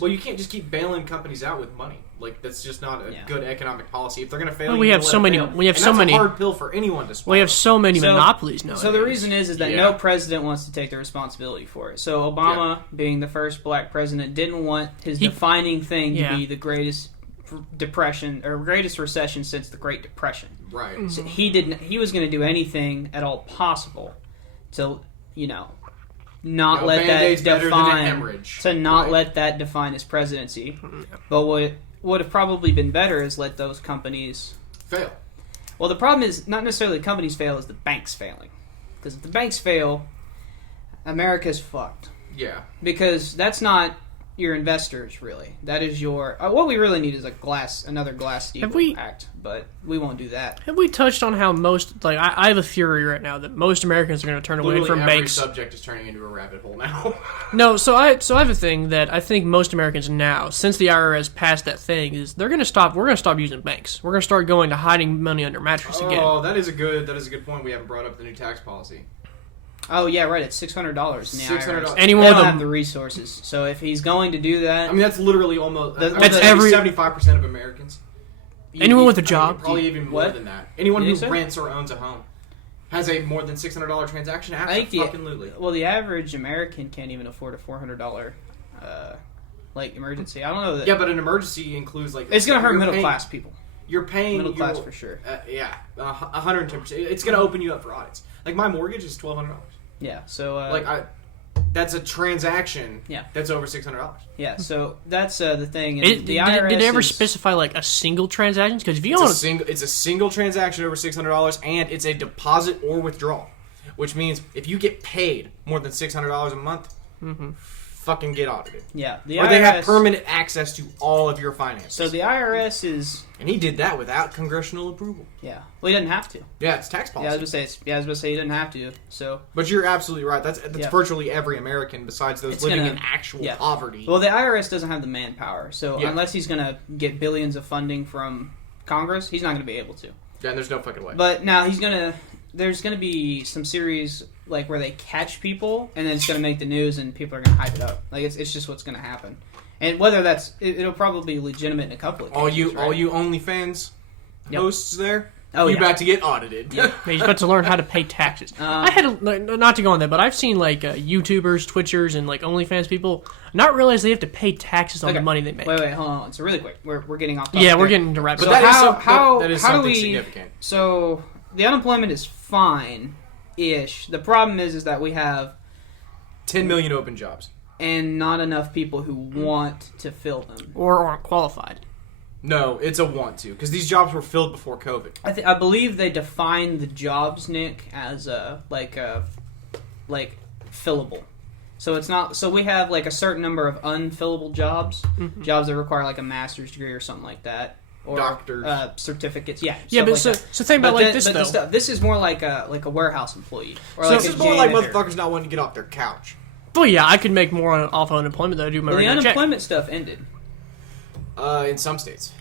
Well, you can't just keep bailing companies out with money. That's just not a good economic policy. If they're going to fail, we have so many. That's a hard pill for anyone to swallow. We have so many monopolies now. So the reason is that no president wants to take the responsibility for it. So Obama, being the first black president, didn't want his defining thing to be the greatest depression or greatest recession since the Great Depression. Right. So he was going to do anything at all possible to not let that define his presidency. But what would have probably been better is let those companies fail. Well, the problem is not necessarily the companies fail, is the banks failing. Because if the banks fail, America's fucked. Yeah. Because that's not your investors, really. That is your... what we really need is another Glass-Steagall Act, but we won't do that. Have we touched on how most... I have a theory right now that most Americans are going to turn away from banks. Every subject is turning into a rabbit hole now. No, so I have a thing that I think most Americans now, since the IRS passed that thing, is we're going to stop using banks. We're going to start going to hiding money under mattress again. Oh, that is a good point. We haven't brought up the new tax policy. Oh yeah, right. It's $600 in the IRS. Anyone they don't have the resources. So if he's going to do that, I mean that's literally almost that's 75% of Americans. Anyone with a job, probably even more than that. Anyone who rents or owns a home has a more than $600 transaction. Absolutely. Well, the average American can't even afford a $400 emergency. I don't know that. Yeah, but an emergency includes it's going to hurt middle class people. You're paying middle class for sure. 110%. It's going to open you up for audits. Like my mortgage is $1,200. Yeah, so that's a transaction. Yeah. That's over $600. Yeah, so that's the thing. And the IRS did they ever specify a single transaction? Because if you it's a single transaction over $600, and it's a deposit or withdrawal, which means if you get paid more than $600 a month, fucking get audited. Yeah, they have permanent access to all of your finances. So the IRS is, and he did that without congressional approval. Yeah, well, he didn't have to. Yeah, it's tax policy. Yeah, I was going to say he didn't have to. So, but you're absolutely right. That's virtually every American besides those living in actual poverty. Well, the IRS doesn't have the manpower, so unless he's going to get billions of funding from Congress, he's not going to be able to. Yeah, and there's no fucking way. But now there's going to be some series where they catch people, and then it's going to make the news, and people are going to hype it up. It's just what's going to happen. And whether it'll probably be legitimate in a couple of cases. All you OnlyFans hosts there, you're about to get audited. Yeah, he's about to learn how to pay taxes. I had not to go on that, but I've seen YouTubers, Twitchers, and OnlyFans people not realize they have to pay taxes on the money they make. Wait, hold on. So really quick, we're getting off topic. Yeah, we're getting to wrap it up. That is something significant. So the unemployment is fine-ish. The problem is that we have 10 million open jobs. And not enough people who want to fill them. Or aren't qualified. No, it's a want to. Because these jobs were filled before COVID. I believe they define the jobs, Nick, as fillable. So it's not. So we have like a certain number of unfillable jobs, jobs that require like a master's degree or something like that, or doctors, certificates. Yeah, yeah. But like so think about this though. This is more like a warehouse employee, or this is more like motherfuckers not wanting to get off their couch. Well, yeah, I could make more off of unemployment than I do my regular check. The unemployment stuff ended. In some states.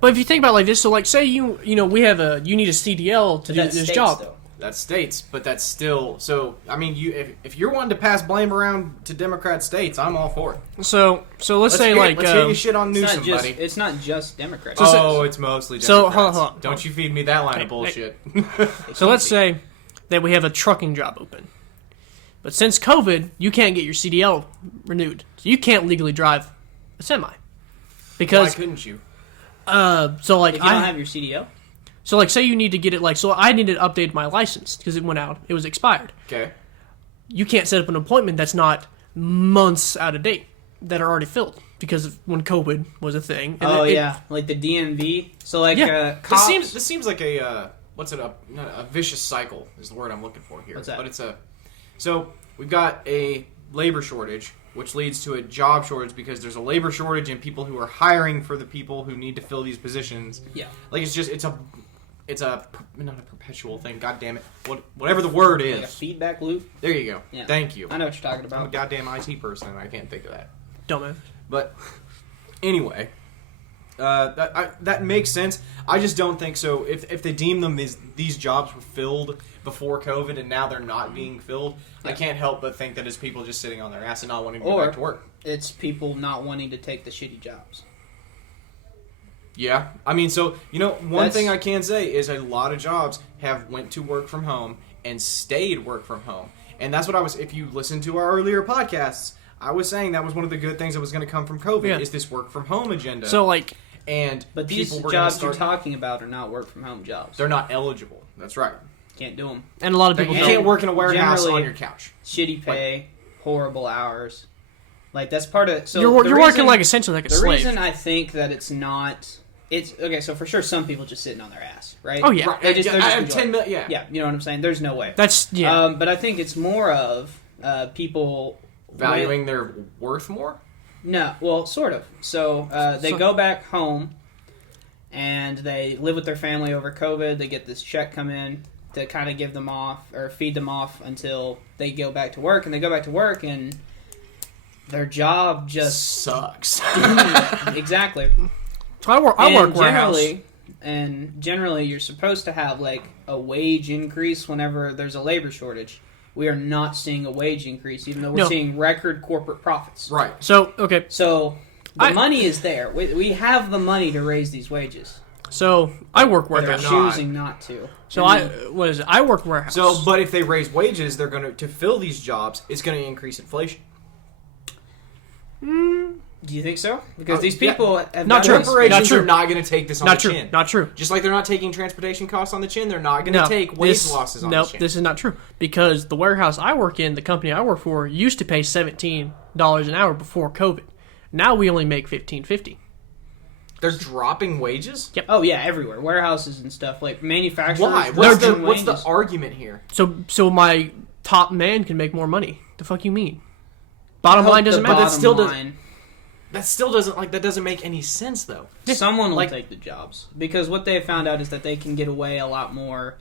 But if you think about it like this, so like say you need a CDL to do this job. Though. That's states, but that's still so. I mean, if you're wanting to pass blame around to Democrat states, I'm all for it. So let's say let's hear you shit on Newsom, buddy. It's not just Democrats. It's mostly Democrats. So hold on. Don't you feed me that line of bullshit. So let's say that we have a trucking job open, but since COVID, you can't get your CDL renewed, so you can't legally drive a semi. Because why couldn't you? So like if you don't have your CDL. So, like, say you need to get it, like, so I needed to update my license because it went out. It was expired. Okay. You can't set up an appointment that's not months out of date that are already filled because of when COVID was a thing. And like the DMV. So, like, cops. This seems like a vicious cycle is the word I'm looking for here. What's that? But so we've got a labor shortage, which leads to a job shortage because there's a labor shortage and people who are hiring for the people who need to fill these positions. Yeah. Like, it's a not a perpetual thing. God damn it! Whatever the word is. Like a feedback loop. There you go. Yeah. Thank you. I know what you're talking about. I'm a goddamn IT person and I can't think of that. Dumbass. But anyway, that makes sense. I just don't think so. If they deem them these jobs were filled before COVID and now they're not being filled, I can't help but think that it's people just sitting on their ass and not wanting to go back to work. It's people not wanting to take the shitty jobs. Yeah, I mean, so, one thing I can say is a lot of jobs have went to work from home and stayed work from home. And that's what if you listen to our earlier podcasts, I was saying that was one of the good things that was going to come from COVID, is this work from home agenda. So, like... But these jobs you're talking about are not work from home jobs. They're not eligible. That's right. Can't do them. And a lot of people You can't work in a warehouse on your couch. Shitty pay, horrible hours. Like, that's part of... So you're working, like, essentially like a slave. The reason I think that it's not... okay, so for sure some people just sitting on their ass, right? Oh, yeah. Right. I have 10 million, yeah. Yeah, you know what I'm saying? There's no way. That's, yeah. But I think it's more of people... Valuing their worth more? No, well, sort of. So they go back home and they live with their family over COVID. They get this check come in to kind of give them off or feed them off until they go back to work. And they go back to work and their job just sucks. Exactly. I work warehouse. And generally, you're supposed to have like a wage increase whenever there's a labor shortage. We are not seeing a wage increase, even though we're seeing record corporate profits. Right. So the money is there. We have the money to raise these wages. So I work warehouse. They're choosing not to. So I work warehouse. So, but if they raise wages, they're going to fill these jobs. It's going to increase inflation. Do you think so? Because these people have not true. Corporations are not going to take this on the chin. Not true. Just like they're not taking transportation costs on the chin, they're not going to take wage losses on the chin. No, this is not true. Because the warehouse I work in, the company I work for, used to pay $17 an hour before COVID. Now we only make $15.50. They're dropping wages? Yep. Oh yeah, everywhere. Warehouses and stuff, like manufacturers. Why? What's the argument here? So my top man can make more money. The fuck you mean? Bottom line doesn't matter. That still doesn't make any sense though. Someone will take the jobs because what they have found out is that they can get away a lot more.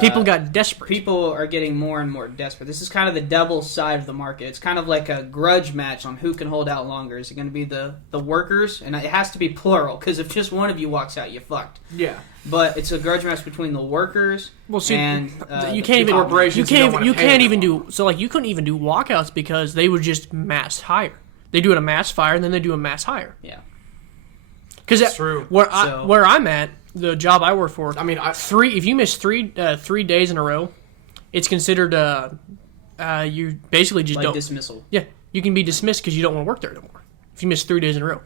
People got desperate. People are getting more and more desperate. This is kind of the devil side of the market. It's kind of like a grudge match on who can hold out longer. Is it going to be the workers? And it has to be plural because if just one of you walks out, you're fucked. Yeah. But it's a grudge match between the workers and you can't even corporations. You can't even do so. Like you couldn't even do walkouts because they would just mass hire. They do it a mass fire and then they do a mass hire. Yeah. Because that's true. Where I'm at, the job I work for. I mean, if you miss 3 days in a row, it's considered you basically just like don't dismissal. Yeah, you can be dismissed because you don't want to work there anymore. If you miss 3 days in a row.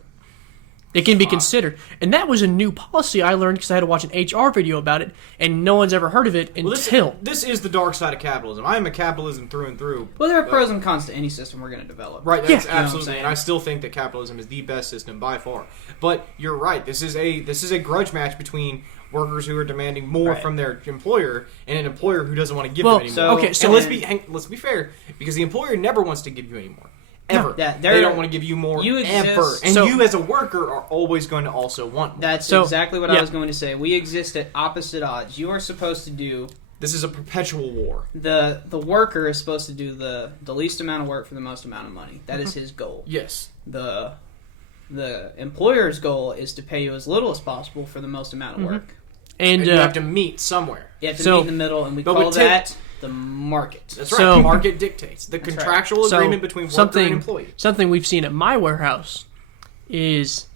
It can be Fuck. considered. And that was a new policy I learned because I had to watch an HR video about it, and no one's ever heard of it until. This is the dark side of capitalism. I am a capitalism through and through. Well, there are pros and cons to any system we're going to develop. Right, that's Yeah. You know what I'm absolutely, saying? and I still think that capitalism is the best system by far. But you're right. This is a grudge match between workers who are demanding more Right. from their employer and an employer who doesn't want to give Well, them anymore. so- okay, so and let's be fair, because the employer never wants to give you any more. Ever. Yeah, they don't want to give you more you exist- ever. And So- you as a worker are always going to also want more. That's So, exactly what yeah. I was going to say. We exist at opposite odds. You are supposed to do This is a perpetual war. the worker is supposed to do the least amount of work for the most amount of money. That is his goal. Yes. The employer's goal is to pay you as little as possible for the most amount of work. And And you have to meet somewhere. You have to So- meet in the middle, and we But call with that the market. That's So- right. The market dictates. The That's right. contractual So, agreement between worker something- and employee. something we've seen at my warehouse is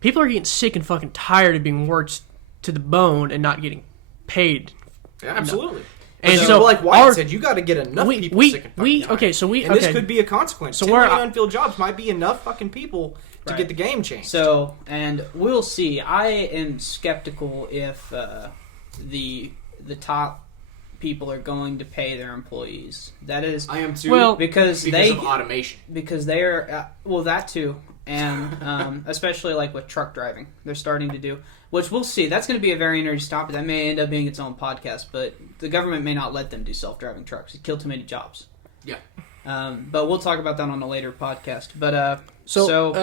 people are getting sick and fucking tired of being worked to the bone and not getting paid. Yeah, absolutely. And But so like Wyatt our- said, you got to get enough we people we sick and fucking we tired. okay, so we And okay. this could be a consequence. So 10 we're- million unfilled jobs might be enough fucking people to Right. get the game changed. So, and we'll see. I am skeptical if the top people are going to pay their employees. That is I am too. Well, because because they of automation. because they're well that too, and especially like with truck driving, they're starting to do, which we'll see. That's going to be a very interesting topic. That may end up being its own podcast, but the government may not let them do self-driving trucks. It kill too many jobs. Yeah. But we'll talk about that on a later podcast. But So,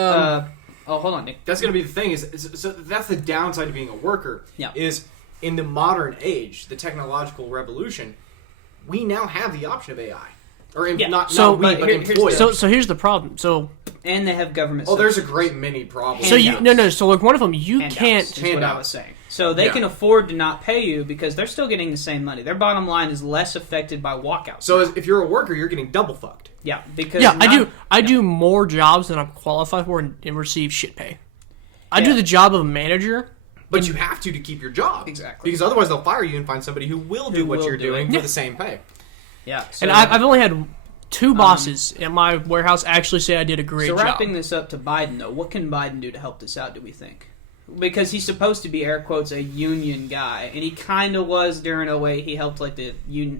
oh, hold on, Nick. That's going to be the thing. So that's the downside of being a worker. Yeah. Is in the modern age, the technological revolution, we now have the option of AI. Or Yeah. not So- we, but but here's employers. so here's the problem. So And they have government. Oh, there's a subsidies. great many problems. so Handouts. so like one of them you Handouts can't is what I Handouts. was saying. So they Yeah. can afford to not pay you because they're still getting the same money. Their bottom line is less affected by walkouts. So if you're a worker, you're getting double fucked. yeah, because Yeah, not- I do more jobs than I'm qualified for and receive shit pay. I do Yeah. the job of a manager. But you have to keep your job. Exactly. Because otherwise they'll fire you and find somebody who will do what will you're do doing it. for Yeah. the same pay. Yeah, so, And I've only had two bosses at my warehouse actually say I did a great so job. wrapping this up to Biden though, what can Biden do to help this out? Do we think? Because he's supposed to be air quotes a union guy, and he kind of was during a way he helped like the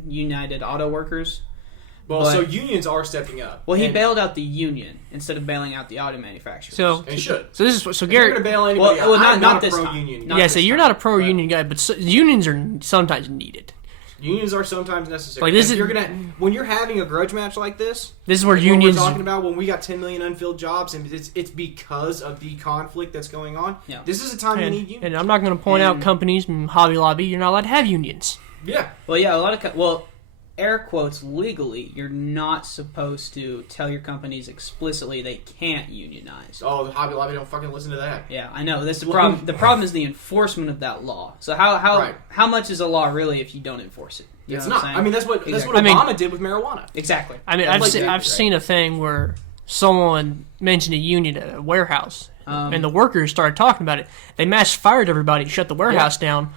United Auto Workers. Well, But- so unions are stepping up. Well, he And- bailed out the union instead of bailing out the auto manufacturers. So And should. so this is so If you're Gary. going to bail anybody Well, out, I'm not not a this time. pro-union. Not Yeah, this so you're time, not a pro union guy, but unions are sometimes needed. Unions are sometimes necessary. Like, this If is- you're gonna when you're having a grudge match like this. This is where When unions. we're talking about when we got 10 million unfilled jobs, and it's because of the conflict that's going on. Yeah. This is a time you And, need unions. and I'm not going to point out And- companies and Hobby Lobby. You're not allowed to have unions. Yeah. Well, yeah, a lot of well, air quotes legally, you're not supposed to tell your companies explicitly they can't unionize. Oh, the Hobby Lobby don't fucking listen to that. Yeah, I know. That's the problem. The problem is the enforcement of that law. So Right. how much is a law really if you don't enforce it? You It's know what not. I'm saying? I mean, that's what Exactly. I mean- Obama did with marijuana. exactly. I mean, That's I've like seen, that, I've right? seen a thing where someone mentioned a union at a warehouse, and the workers started talking about it. They mass fired everybody, shut the warehouse down,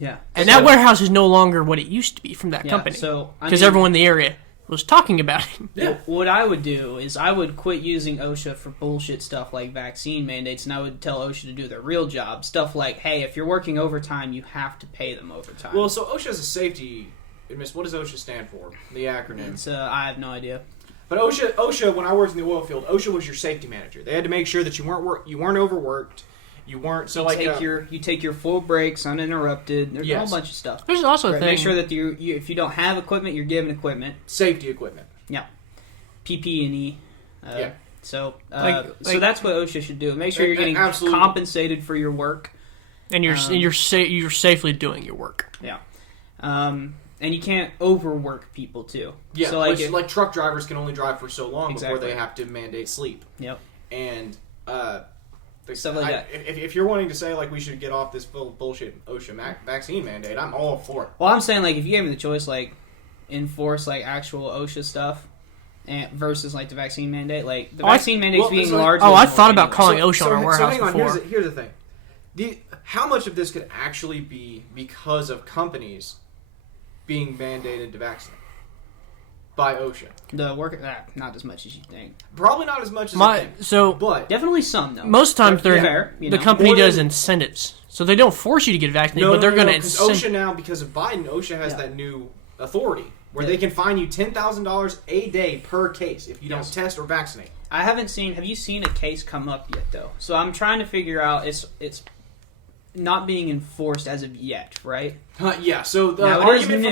Yeah, and So- that warehouse is no longer what it used to be from that yeah, company So I because mean, everyone in the area was talking about it. Yeah. What I would do is I would quit using OSHA for bullshit stuff like vaccine mandates, and I would tell OSHA to do their real job. Stuff like, hey, if you're working overtime, you have to pay them overtime. Well, so OSHA is a safety. What does OSHA stand for? The acronym. it's, I have no idea. But OSHA, when I worked in the oil field, OSHA was your safety manager. They had to make sure that you weren't overworked, you weren't You take your full breaks uninterrupted. There's a Yes. whole bunch of stuff. There's also a Right, thing. make sure that you if you don't have equipment, you're given equipment. safety equipment. Yeah, PP&E. Yeah. So, Like- so that's what OSHA should do. Make sure you're getting Absolutely. compensated for your work. and you're you're safely doing your work. Yeah. And you can't overwork people too. Yeah, So like truck drivers can only drive for so long before Exactly. they have to mandate sleep. Yep. And Stuff like that. If you're wanting to say like we should get off this bullshit OSHA vaccine mandate, I'm all for it. Well, I'm saying like if you gave me the choice, like enforce like actual OSHA stuff, and versus like the vaccine mandate, like the Oh, I- vaccine mandate's well, being so- largely. Oh, I ignored thought about anyway. calling OSHA on our warehouse hang on. before. Here's the thing. How much of this could actually be because of companies being mandated to vaccinate? by OSHA. The work, not as much as you think. Probably not as much as I think. So But Definitely some, though. most times Fair, they're you the know. company More does than- incentives, so they don't force you to get vaccinated, no, but they're going to because incent. OSHA now, because of Biden, OSHA has Yeah. that new authority where Yeah. they can fine you $10,000 a day per case if you Yes. don't test or vaccinate. I haven't seen. Have you seen a case come up yet, though? So I'm trying to figure out. It's not being enforced as of yet, right? Yeah, so the Now, it is argument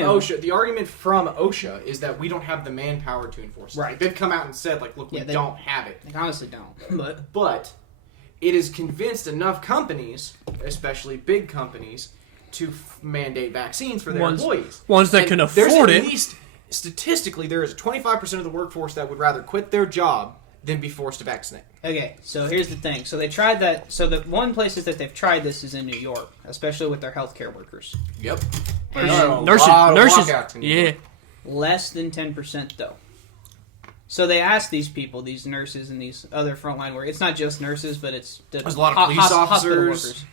from new. OSHA, is that we don't have the manpower to enforce it. Right. Like, they've come out and said, like, look, Yeah, we they- don't have it. I honestly don't. But it has convinced enough companies, especially big companies, to mandate vaccines for their employees. Ones that And can there's afford at it. least, statistically, there is 25% of the workforce that would rather quit their job than be forced to vaccinate. Okay, so here's the thing. So they tried that. So the one places that they've tried this is in New York, especially with their healthcare workers. Yep. And Nurses, yeah. Less than 10%, though. So they asked these people, these nurses and these other frontline workers. It's not just nurses, but it's There's a lot of police hospital officers.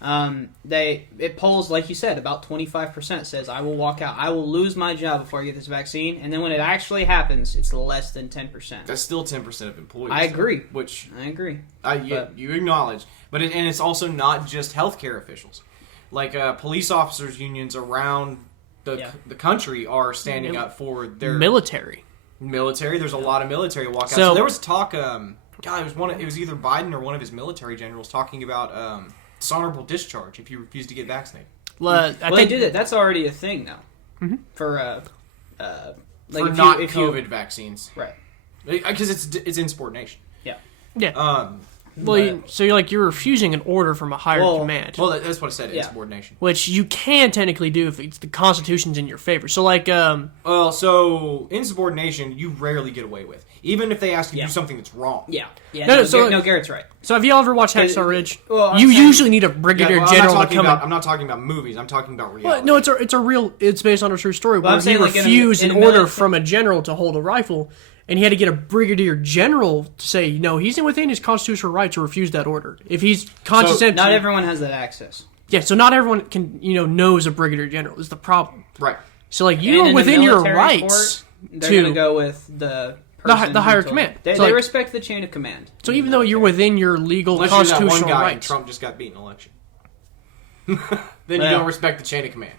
It polls, like you said, about 25% says I will walk out. I will lose my job before I get this vaccine. And then when it actually happens, it's less than 10%. That's still 10% of employees. I agree. Which I agree. you acknowledge. But and it's also not just healthcare officials. Like police officers unions around the country are standing up for their Military. There's a lot of military walkouts. So there was talk. It was either Biden or one of his military generals talking about dishonorable discharge if you refuse to get vaccinated. I Well, they did it. That's already a thing now. Mm-hmm. For For not COVID vaccines, right? Because it's insubordination. Yeah. But- So you're refusing an order from a higher command. Well, that's what I said. Yeah. Insubordination. Which you can technically do if it's the Constitution's in your favor. So, So insubordination, you rarely get away with, even if they ask you to do something that's wrong. Yeah. No, Garrett's right. so have you all ever watched Hacksaw Ridge? Well, I'm you saying- usually need a brigadier general to come in. I'm not talking about movies. I'm talking about reality. Well, no, it's based on a true story where I'm he saying, like, refused in an a order military- from a general to hold a rifle, and he had to get a brigadier general to say, no, he's within his constitutional right to refuse that order. If he's conscious, Not everyone has that access. yeah, so not everyone can knows a brigadier general is the problem. Right. So And you are in a within your military rights court, they're to going to go with the person the higher who told- command. They, So, they like- respect the chain of command. So even though you're within your legal Unless you're that constitutional one guy and rights, Trump just got beaten election. Then you Well. don't respect the chain of command.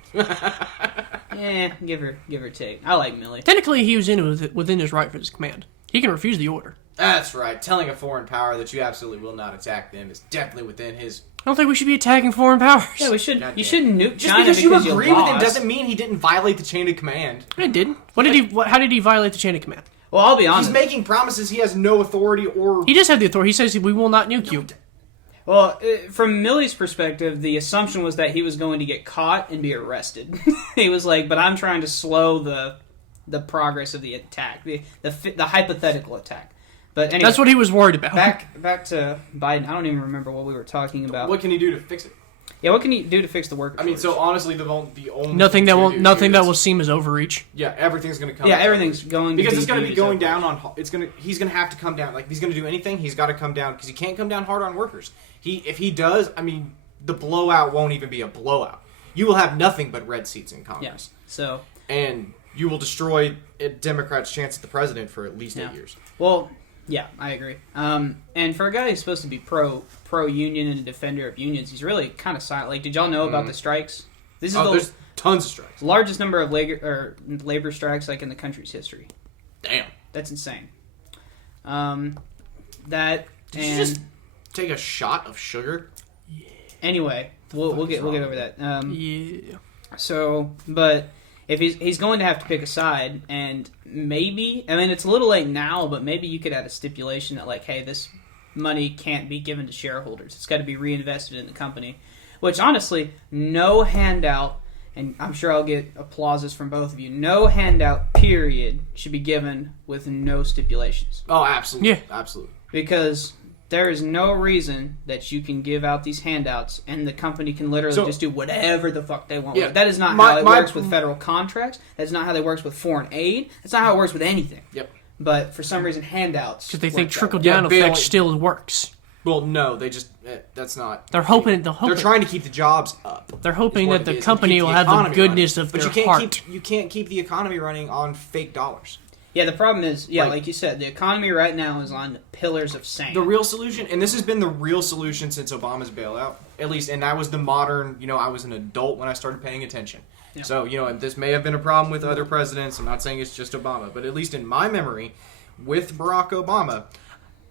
Give or take. I like Millie. technically he was within his right for his command. He can refuse the order. That's right. Telling a foreign power that you absolutely will not attack them is definitely within his. I don't think we should be attacking foreign powers. Yeah, we should. Goddamn. You shouldn't nuke Just China because you because agree with him lost. doesn't mean he didn't violate the chain of command. It didn't. How did he violate the chain of command? Well, I'll be honest. He's making promises he has no authority or. He just had the authority. He says we will not nuke you. Well, from Millie's perspective, the assumption was that he was going to get caught and be arrested. He was like, "But I'm trying to slow the progress of the attack, the hypothetical attack." But anyway, That's what he was worried about. back to Biden. I don't even remember what we were talking about. What can he do to fix it? Yeah, what can he do to fix the worker? I mean, so honestly, the only Nothing that thing will to do nothing is- that will seem as overreach. Yeah, everything's gonna come. yeah, up. everything's going Because to it's going to be viewed going as down on. He's going to have to come down. Like if he's going to do anything, he's got to come down because he can't come down hard on workers. If he does, I mean, the blowout won't even be a blowout. You will have nothing but red seats in Congress. Yeah. So, And you will destroy a Democrats' chance at the president for at least 8 years. well, yeah, I agree. And for a guy who's supposed to be pro union and a defender of unions, he's really kind of silent. Like, did y'all know about the strikes? This is There's tons of strikes. the largest number of labor strikes like in the country's history. Damn. That's insane. That Did and you just take a shot of sugar? anyway, we'll get over that. Yeah. So, but if he's going to have to pick a side, and maybe, I mean, it's a little late now, but maybe you could add a stipulation that, like, hey, this money can't be given to shareholders. It's got to be reinvested in the company. Which, honestly, no handout, and I'm sure I'll get applauses from both of you, no handout, period, should be given with no stipulations. Oh, absolutely. Yeah. Absolutely. Because there is no reason that you can give out these handouts and the company can literally just do whatever the fuck they want. Yeah, with it. That is not how it works with federal contracts. That's not how it works with foreign aid. That's not how it works with anything. Yep. But for some reason, handouts. Because they think work that trickle way. down Yeah, effect still works. Well, no, they just that's not. They're hoping. They're trying to keep the jobs up. They're hoping is what that the it is, and company keep will the have the economy goodness running. of But their you can't heart. you can't keep the economy running on fake dollars. Yeah, the problem is, Like- like you said, the economy right now is on pillars of sand. The real solution, and this has been the real solution since Obama's bailout, at least, and that was the modern, I was an adult when I started paying attention. Yeah. So, and this may have been a problem with other presidents. I'm not saying it's just Obama, but at least in my memory, with Barack Obama,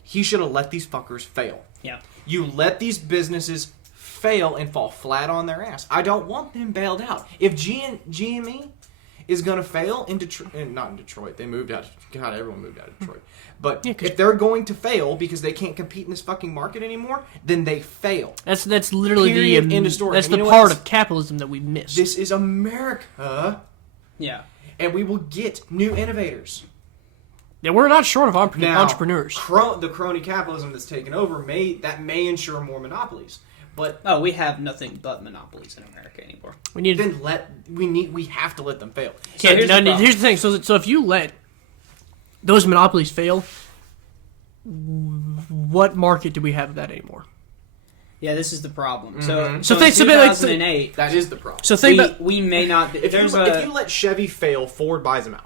he should have let these fuckers fail. Yeah. You let these businesses fail and fall flat on their ass. I don't want them bailed out. If GME is going to fail in Detroit, not in Detroit, they moved out. God, everyone moved out of Detroit. But if they're going to fail because they can't compete in this fucking market anymore, then they fail. That's literally Period. End of story. That's And you the know part what? of capitalism that we miss. This is America, Yeah. and we will get new innovators. Yeah, we're not short of Now, entrepreneurs. The crony capitalism that's taken over may ensure more monopolies. But Oh, we have nothing but monopolies in America anymore. We need. then we have to let them fail. Yeah, here's the problem. here's the thing. So if you let those monopolies fail, what market do we have of that anymore? Yeah, this is the problem. Mm-hmm. So So in think about, like, 2008, That is the problem. So think about. we may not. If There's you let Chevy fail, Ford buys them out.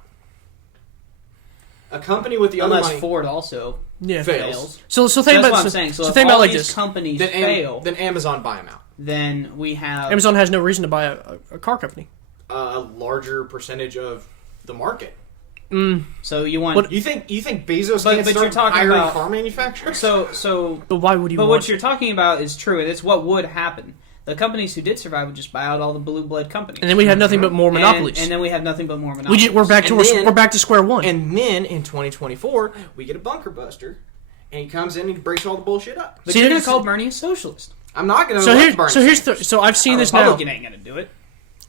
A company with the other unless money Ford also Yeah. fails. So think That's about. what I'm saying. So if think all about like these this. companies then, fail, then Amazon buy them out. then we have Amazon has no reason to buy a car company. A larger percentage of the market. So you want. What- You think Bezos But can't you're start talking hiring about- car manufacturers? So But why would you? But want what you're talking about is true, and it's what would happen. The companies who did survive would just buy out all the blue blood companies, And then we have nothing but more monopolies. And then we have nothing but more monopolies. We're back to And then- we're back to square one. And then in 2024, we get a bunker buster, and he comes in and he breaks all the bullshit up. But See, you're going here's- to call Bernie a socialist. I'm not going to. So I've seen this now. Republican ain't going to do it.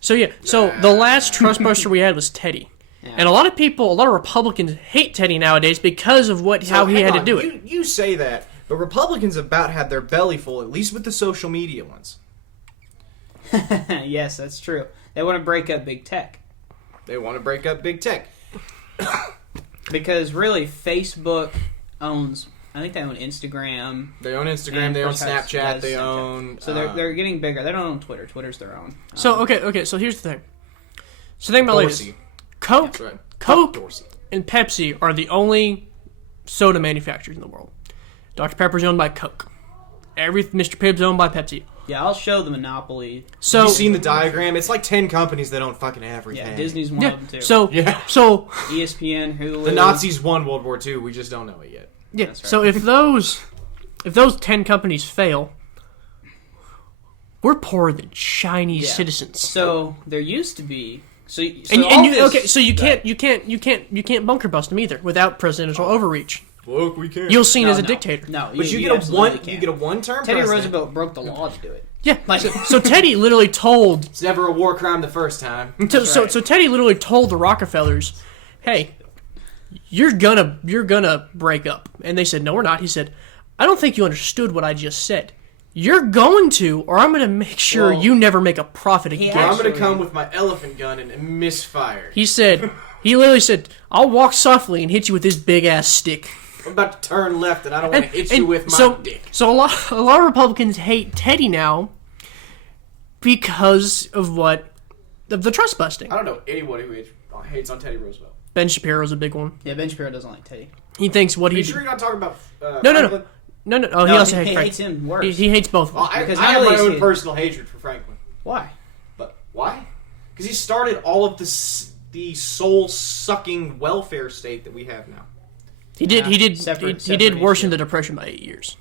So yeah, so the last trust buster we had was Teddy. Yeah. And a lot of Republicans hate Teddy nowadays because of how he had to do it. You say that, but Republicans about had their belly full, at least with the social media ones. Yes, that's true. They want to break up big tech. They want to break up big tech. Because really, Facebook owns. I think they own Instagram. They own Instagram. And They own perhaps- Snapchat. yeah, They Snapchat. own. So they're getting bigger. They don't own Twitter. Twitter's their own. So okay. So here's the thing. So think about like this. Dorsey. Coke, That's right. Coke, Dorsey. and Pepsi are the only soda manufacturers in the world. Dr. Pepper's owned by Coke. Mr. Pibb's owned by Pepsi. Yeah, I'll show the monopoly. So You seen the diagram? It's like 10 companies that own fucking everything. Yeah, Disney's one yeah. of them too. So Yeah. So ESPN, Hulu. The Nazis won World War II. We just don't know it yet. yeah. That's right. So if those 10 companies fail, we're poorer than Chinese Yeah. citizens. So there used to be. So And all you this- okay? So you can't bunker bust them either without presidential overreach. Look, we can't. You'll seen No, as a no. dictator. No, But you absolutely can't. you get a one-term Teddy president. Roosevelt broke the law to do it. Yeah. Like- So Teddy literally told. It's never a war crime the first time. So Teddy literally told the Rockefellers, "Hey, you're gonna break up," and they said, "No, we're not." He said, "I don't think you understood what I just said. You're going to, or I'm going to make sure Well, you never make a profit again." I'm actually- going to come with my elephant gun and misfire. He literally said, "I'll walk softly and hit you with this big ass stick." I'm about to turn left, and I don't want to hit you with my so, dick. So a lot of Republicans hate Teddy now because of the trust busting. I don't know anyone who hates on Teddy Roosevelt. Ben Shapiro's a big one. Yeah, Ben Shapiro doesn't like Teddy. He thinks what Are he you sure you're not talking about No. Franklin? No. Oh, he No, also he hates Frank. hates him worse. He hates both of them. Well, Because I not have only my is own he- personal hatred for Franklin. Why? But why? Because he started all of the soul-sucking welfare state that we have now. He did Separate worsen issue. the depression by 8 years.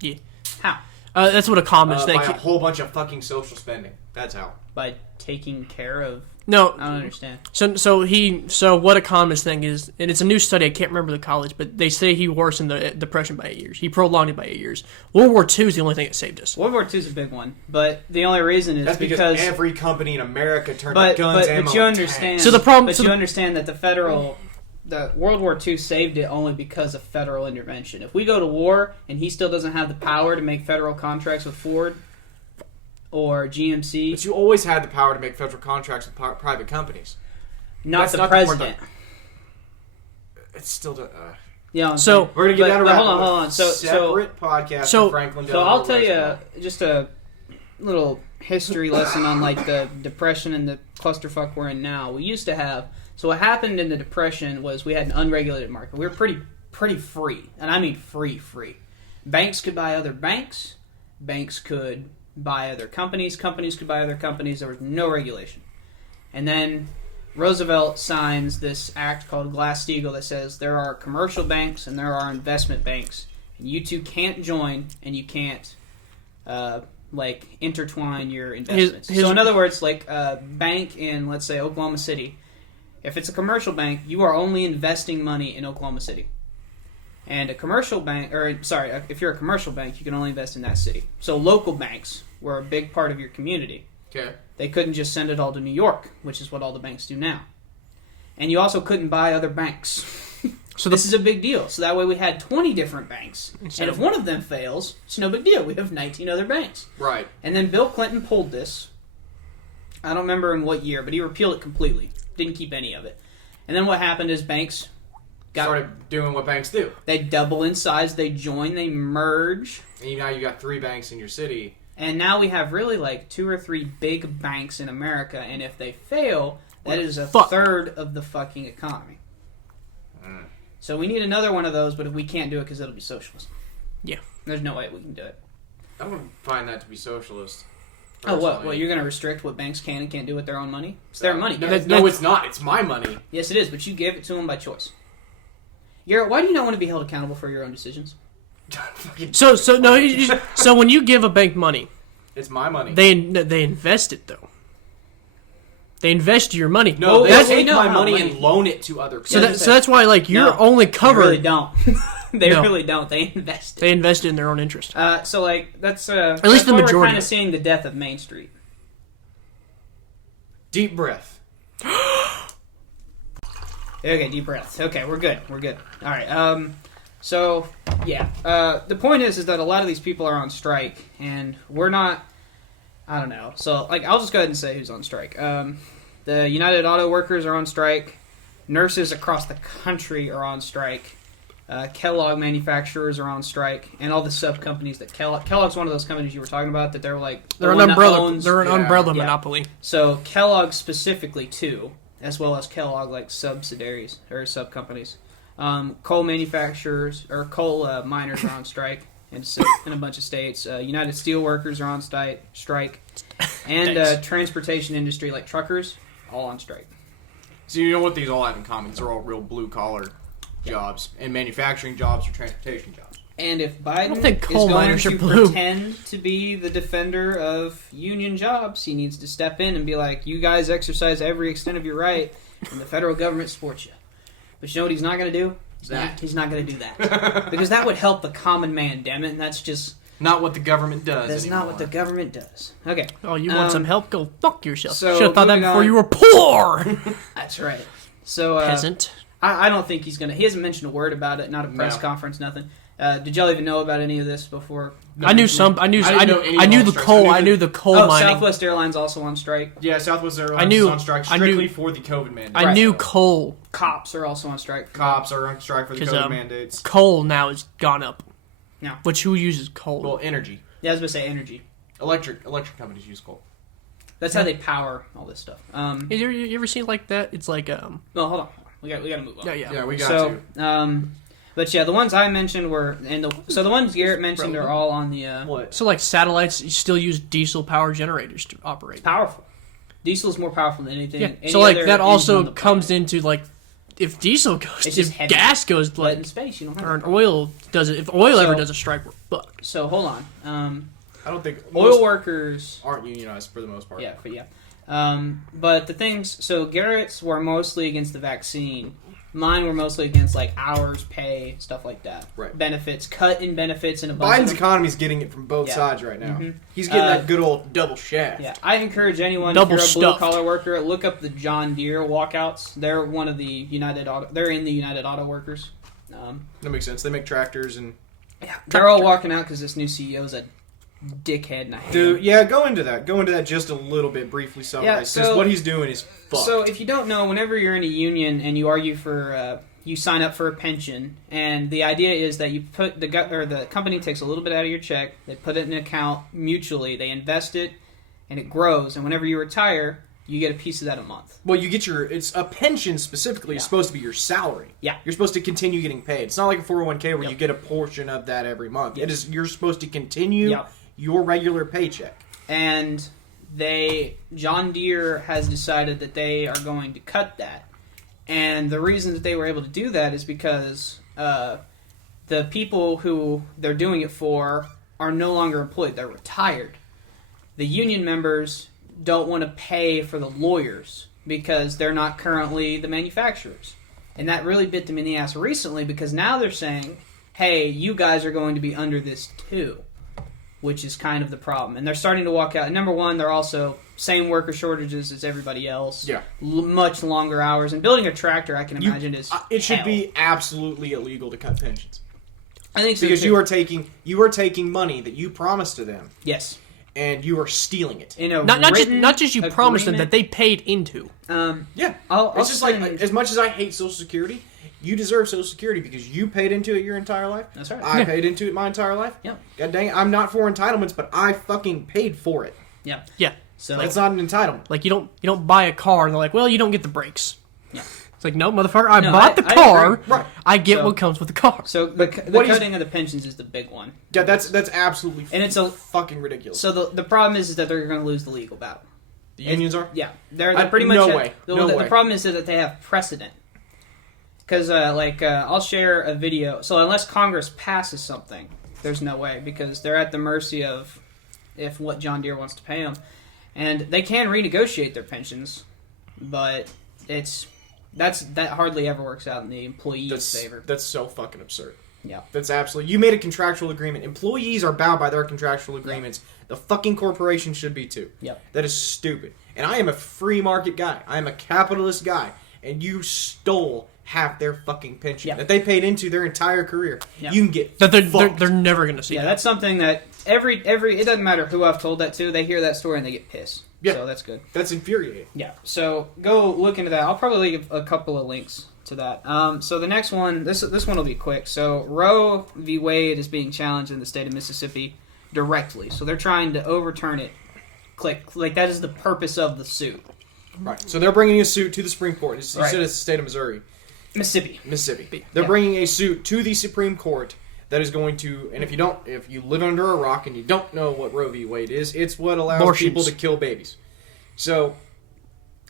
Yeah. How? That's what economists By think. a whole bunch of fucking social spending. That's how. By taking care of. No, I don't understand. So what economists think is, and it's a new study. I can't remember the college, but they say he worsened the depression by 8 years. He prolonged it by 8 years. World War II is the only thing that saved us. World War II is a big one, but the only reason is That's because every company in America turned but guns, but ammo, you and understand. tanks. So the problem- But so you the- understand that the World War II saved it only because of federal intervention. If we go to war and he still doesn't have the power to make federal contracts with Ford or GMC, But you always had the power to make federal contracts with private companies. not That's the not the point. president. It's still... Yeah. So- we're going to get down to hold on. separate podcast so- with Franklin So Delano I'll tell Roosevelt. you just a little history lesson on like the depression and the clusterfuck we're in now. We used to have So what happened in the Depression was we had an unregulated market. We were pretty free, and I mean free. Banks could buy other banks. Banks could buy other companies. Companies could buy other companies. There was no regulation. And then Roosevelt signs this act called Glass-Steagall that says there are commercial banks and there are investment banks. And you two can't join, and you can't intertwine your investments. So in other words, like a bank in, let's say, Oklahoma City, if it's a commercial bank, you are only investing money in Oklahoma City. And a commercial bank, if you're a commercial bank, you can only invest in that city. So local banks were a big part of your community. Okay. They couldn't just send it all to New York, which is what all the banks do now. And you also couldn't buy other banks. So this is a big deal. So that way we had 20 different banks. And if one of them fails, it's no big deal. We have 19 other banks. Right. And then Bill Clinton pulled this. I don't remember in what year, but he repealed it completely. Didn't keep any of it. And then what happened is banks started doing what banks do. They double in size, they join, they merge. And now you got 3 banks in your city. And now we have really like 2 or 3 big banks in America, and if they fail, that is a third of the fucking economy. So we need another one of those, but we can't do it because it'll be socialist. Yeah. There's no way we can do it. I wouldn't find that to be socialist. Oh, what? Well, you're going to restrict what banks can and can't do with their own money? It's their money. No, it's not. It's my money. Yes, it is, but you gave it to them by choice. Garrett, why do you not want to be held accountable for your own decisions? So when you give a bank money, it's my money. They invest it though. They invest your money. No, they take my money and loan it to other people. So that's why you're only covered. They really don't. Really don't. They invest. They invest in their own interest. So that's at least the majority. We're kind of seeing the death of Main Street. Deep breath. Okay, deep breath. Okay, we're good. All right. So yeah. The point is that a lot of these people are on strike, and we're not. I don't know. So I'll just go ahead and say who's on strike. The United Auto Workers are on strike. Nurses across the country are on strike. Kellogg manufacturers are on strike, and all the sub companies that Kellogg's one of those companies you were talking about that they're an umbrella. They're an umbrella monopoly. So Kellogg specifically too, as well as Kellogg subsidiaries or sub companies. Coal manufacturers or coal miners are on strike in a bunch of states. United Steelworkers are on strike, and transportation industry like truckers all on strike. So you know what these all have in common? These are all real blue collar jobs and manufacturing jobs or transportation jobs. And if Biden is going to pretend to be the defender of union jobs, he needs to step in and be like, you guys exercise every extent of your right, and the federal government supports you. But you know what he's not going to do? He's not going to do that. Because that would help the common man, damn it, and that's just... not what the government does. That's not what the government does. Okay. Oh, you want some help? Go fuck yourself. So should have thought that before you were poor! That's right. So, peasant. I don't think he's going to... He hasn't mentioned a word about it, not a press conference, nothing. Did y'all even know about any of this before? No, I knew some. I knew the coal. I knew the coal mining. Southwest Airlines also on strike. Yeah, Southwest Airlines is on strike strictly for the COVID mandate. I knew coal. Cops are also on strike. Cops are on strike for the COVID mandates. Coal now has gone up. No. Which who uses coal? Well, energy. Yeah, I was going to say energy. Electric companies use coal. That's how they power all this stuff. You ever seen like that? It's like No, hold on. We got to move on. Yeah, we got to. But yeah, the ones I mentioned were, so the ones Garrett mentioned are all on the. What? So like satellites, you still use diesel power generators to operate. It's powerful. Diesel is more powerful than anything. Yeah. So like that also comes into like, if diesel goes, if gas goes, but in space you don't have. Or an oil does it. If oil ever does a strike, we're fucked. So hold on. I don't think oil workers aren't unionized for the most part. Yeah, but the things. So Garrett's were mostly against the vaccine. Mine were mostly against like hours, pay, stuff like that. Right. Benefits, cut in benefits, and a bunch Biden's economy's getting it from both sides right now. Mm-hmm. He's getting that good old double shaft. Yeah, I encourage anyone if you're a blue collar worker, look up the John Deere walkouts. They're one of the United Auto. They're in the United Auto Workers. That makes sense. They make tractors and they're all walking out because this new CEO's a dickhead. And I hate him. Yeah, go into that just a little bit briefly. Summarize because what he's doing is fucked. So if you don't know, whenever you're in a union and you argue for, you sign up for a pension, and the idea is that you put the company takes a little bit out of your check, they put it in an account mutually, they invest it, and it grows. And whenever you retire, you get a piece of that a month. Well, you get it's a pension specifically is supposed to be your salary. Yeah. You're supposed to continue getting paid. It's not like a 401k where you get a portion of that every month. Yep. You're supposed to continue your regular paycheck. And John Deere has decided that they are going to cut that. And the reason that they were able to do that is because the people who they're doing it for are no longer employed. They're retired. The union members don't want to pay for the lawyers because they're not currently the manufacturers. And that really bit them in the ass recently because now they're saying, hey, you guys are going to be under this too, which is kind of the problem. And they're starting to walk out. Number one, they're also same worker shortages as everybody else. Yeah. Much longer hours. And building a tractor, I can imagine, is it should hell. be absolutely illegal to cut pensions. I think so because too. you are taking money that you promised to them. Yes. And you are stealing it. In a Not just you promised them, agreement. that they paid into. Yeah. I'll It's just like, send- as much as I hate Social Security, you deserve Social Security because you paid into it your entire life. That's right. I paid into it my entire life. Yeah. God dang it, I'm not for entitlements, but I fucking paid for it. Yeah. Yeah. So That's not an entitlement. Like, you don't buy a car and they're like, well, you don't get the brakes. Yeah. It's like, no, motherfucker, I No, bought the I car. agree. Right. I get So- what comes with the car. So the What is- cutting of the pensions is the big one. Yeah, that's absolutely And it's a fucking ridiculous. so the problem is that they're going to lose the legal battle. The unions are? Yeah, they're pretty much no have- way. The, No the, way. the problem is that they have precedent. Because I'll share a video. So unless Congress passes something, there's no way because they're at the mercy of if what John Deere wants to pay them, and they can renegotiate their pensions, but that hardly ever works out in the employee's favor. That's so fucking absurd. Yeah. That's absolutely... You made a contractual agreement. Employees are bound by their contractual agreements. The fucking corporation should be too. Yep. That is stupid. And I am a free market guy. I am a capitalist guy. And you stole half their fucking pension Yep. that they paid into their entire career. Yep. You can get That they're fucked. never going to see Yeah, that. that's something that every it doesn't matter who I've told that to, they hear that story and they get pissed. Yeah. So that's good. That's infuriating. Yeah. So go look into that. I'll probably leave a couple of links to that. So the next one, this one will be quick. So Roe v. Wade is being challenged in the state of Mississippi directly. So they're trying to overturn it. Like that is the purpose of the suit. Right. So they're bringing a suit to the Supreme Court. You Right. said it's the state of Missouri. Mississippi. They're Yeah. bringing a suit to the Supreme Court that is going to, and if you live under a rock and you don't know what Roe v. Wade is, it's what allows Abortions. people to kill babies. So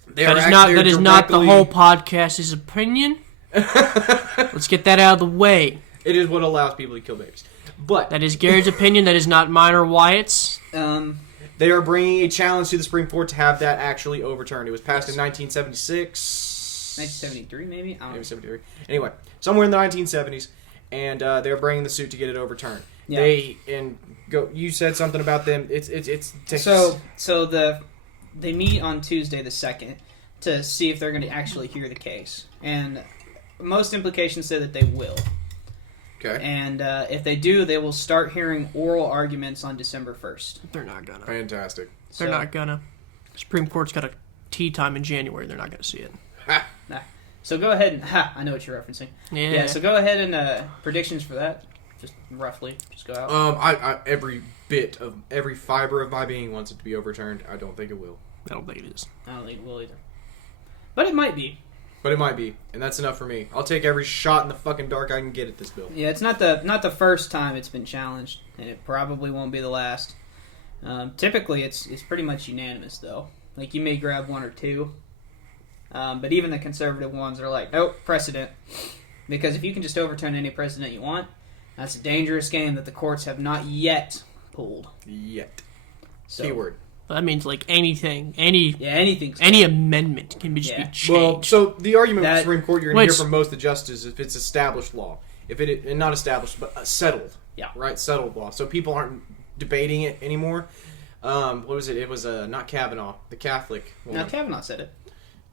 they That are is act- not they're that is not the directly- whole podcast's opinion. Let's get that out of the way. It is what allows people to kill babies. But That is Garrett's opinion. That is not mine or Wyatt's. they are bringing a challenge to the Supreme Court to have that actually overturned. It was passed in 1976. 1973 maybe? I don't know. Maybe 73. Anyway, somewhere in the 1970s, and they're bringing the suit to get it overturned. Yeah. You said something about them. So they meet on Tuesday the 2nd to see if they're going to actually hear the case. And most implications say that they will. okay. And if they do, they will start hearing oral arguments on December 1st. They're not gonna. Fantastic. They're not gonna. Supreme Court's got a tea time in January. They're not gonna see it. Ha. So go ahead and... I know what you're referencing. Yeah. So go ahead and predictions for that. Just roughly. Just go out. I every fiber of my being wants it to be overturned. I don't think it will, I don't think it is. I don't think it will either. But it might be. but it might be, and that's enough for me. I'll take every shot in the fucking dark I can get at this bill. Yeah, it's not the first time it's been challenged, and it probably won't be the last. Typically, it's pretty much unanimous, though. Like, you may grab one or two, but even the conservative ones are like, nope, precedent. Because if you can just overturn any precedent you want, that's a dangerous game that the courts have not yet pulled. Yet. So, Keyword. That means like anything, Yeah, anything's any amendment can just Yeah. be changed. Well, so the argument with the That- Supreme Court you're going to Which- hear from most of the justices if it's established law. If it and not established, but settled. Yeah. Right? Settled law. So people aren't debating it anymore. What was it? It was not Kavanaugh, the Catholic Now, woman. Kavanaugh said it.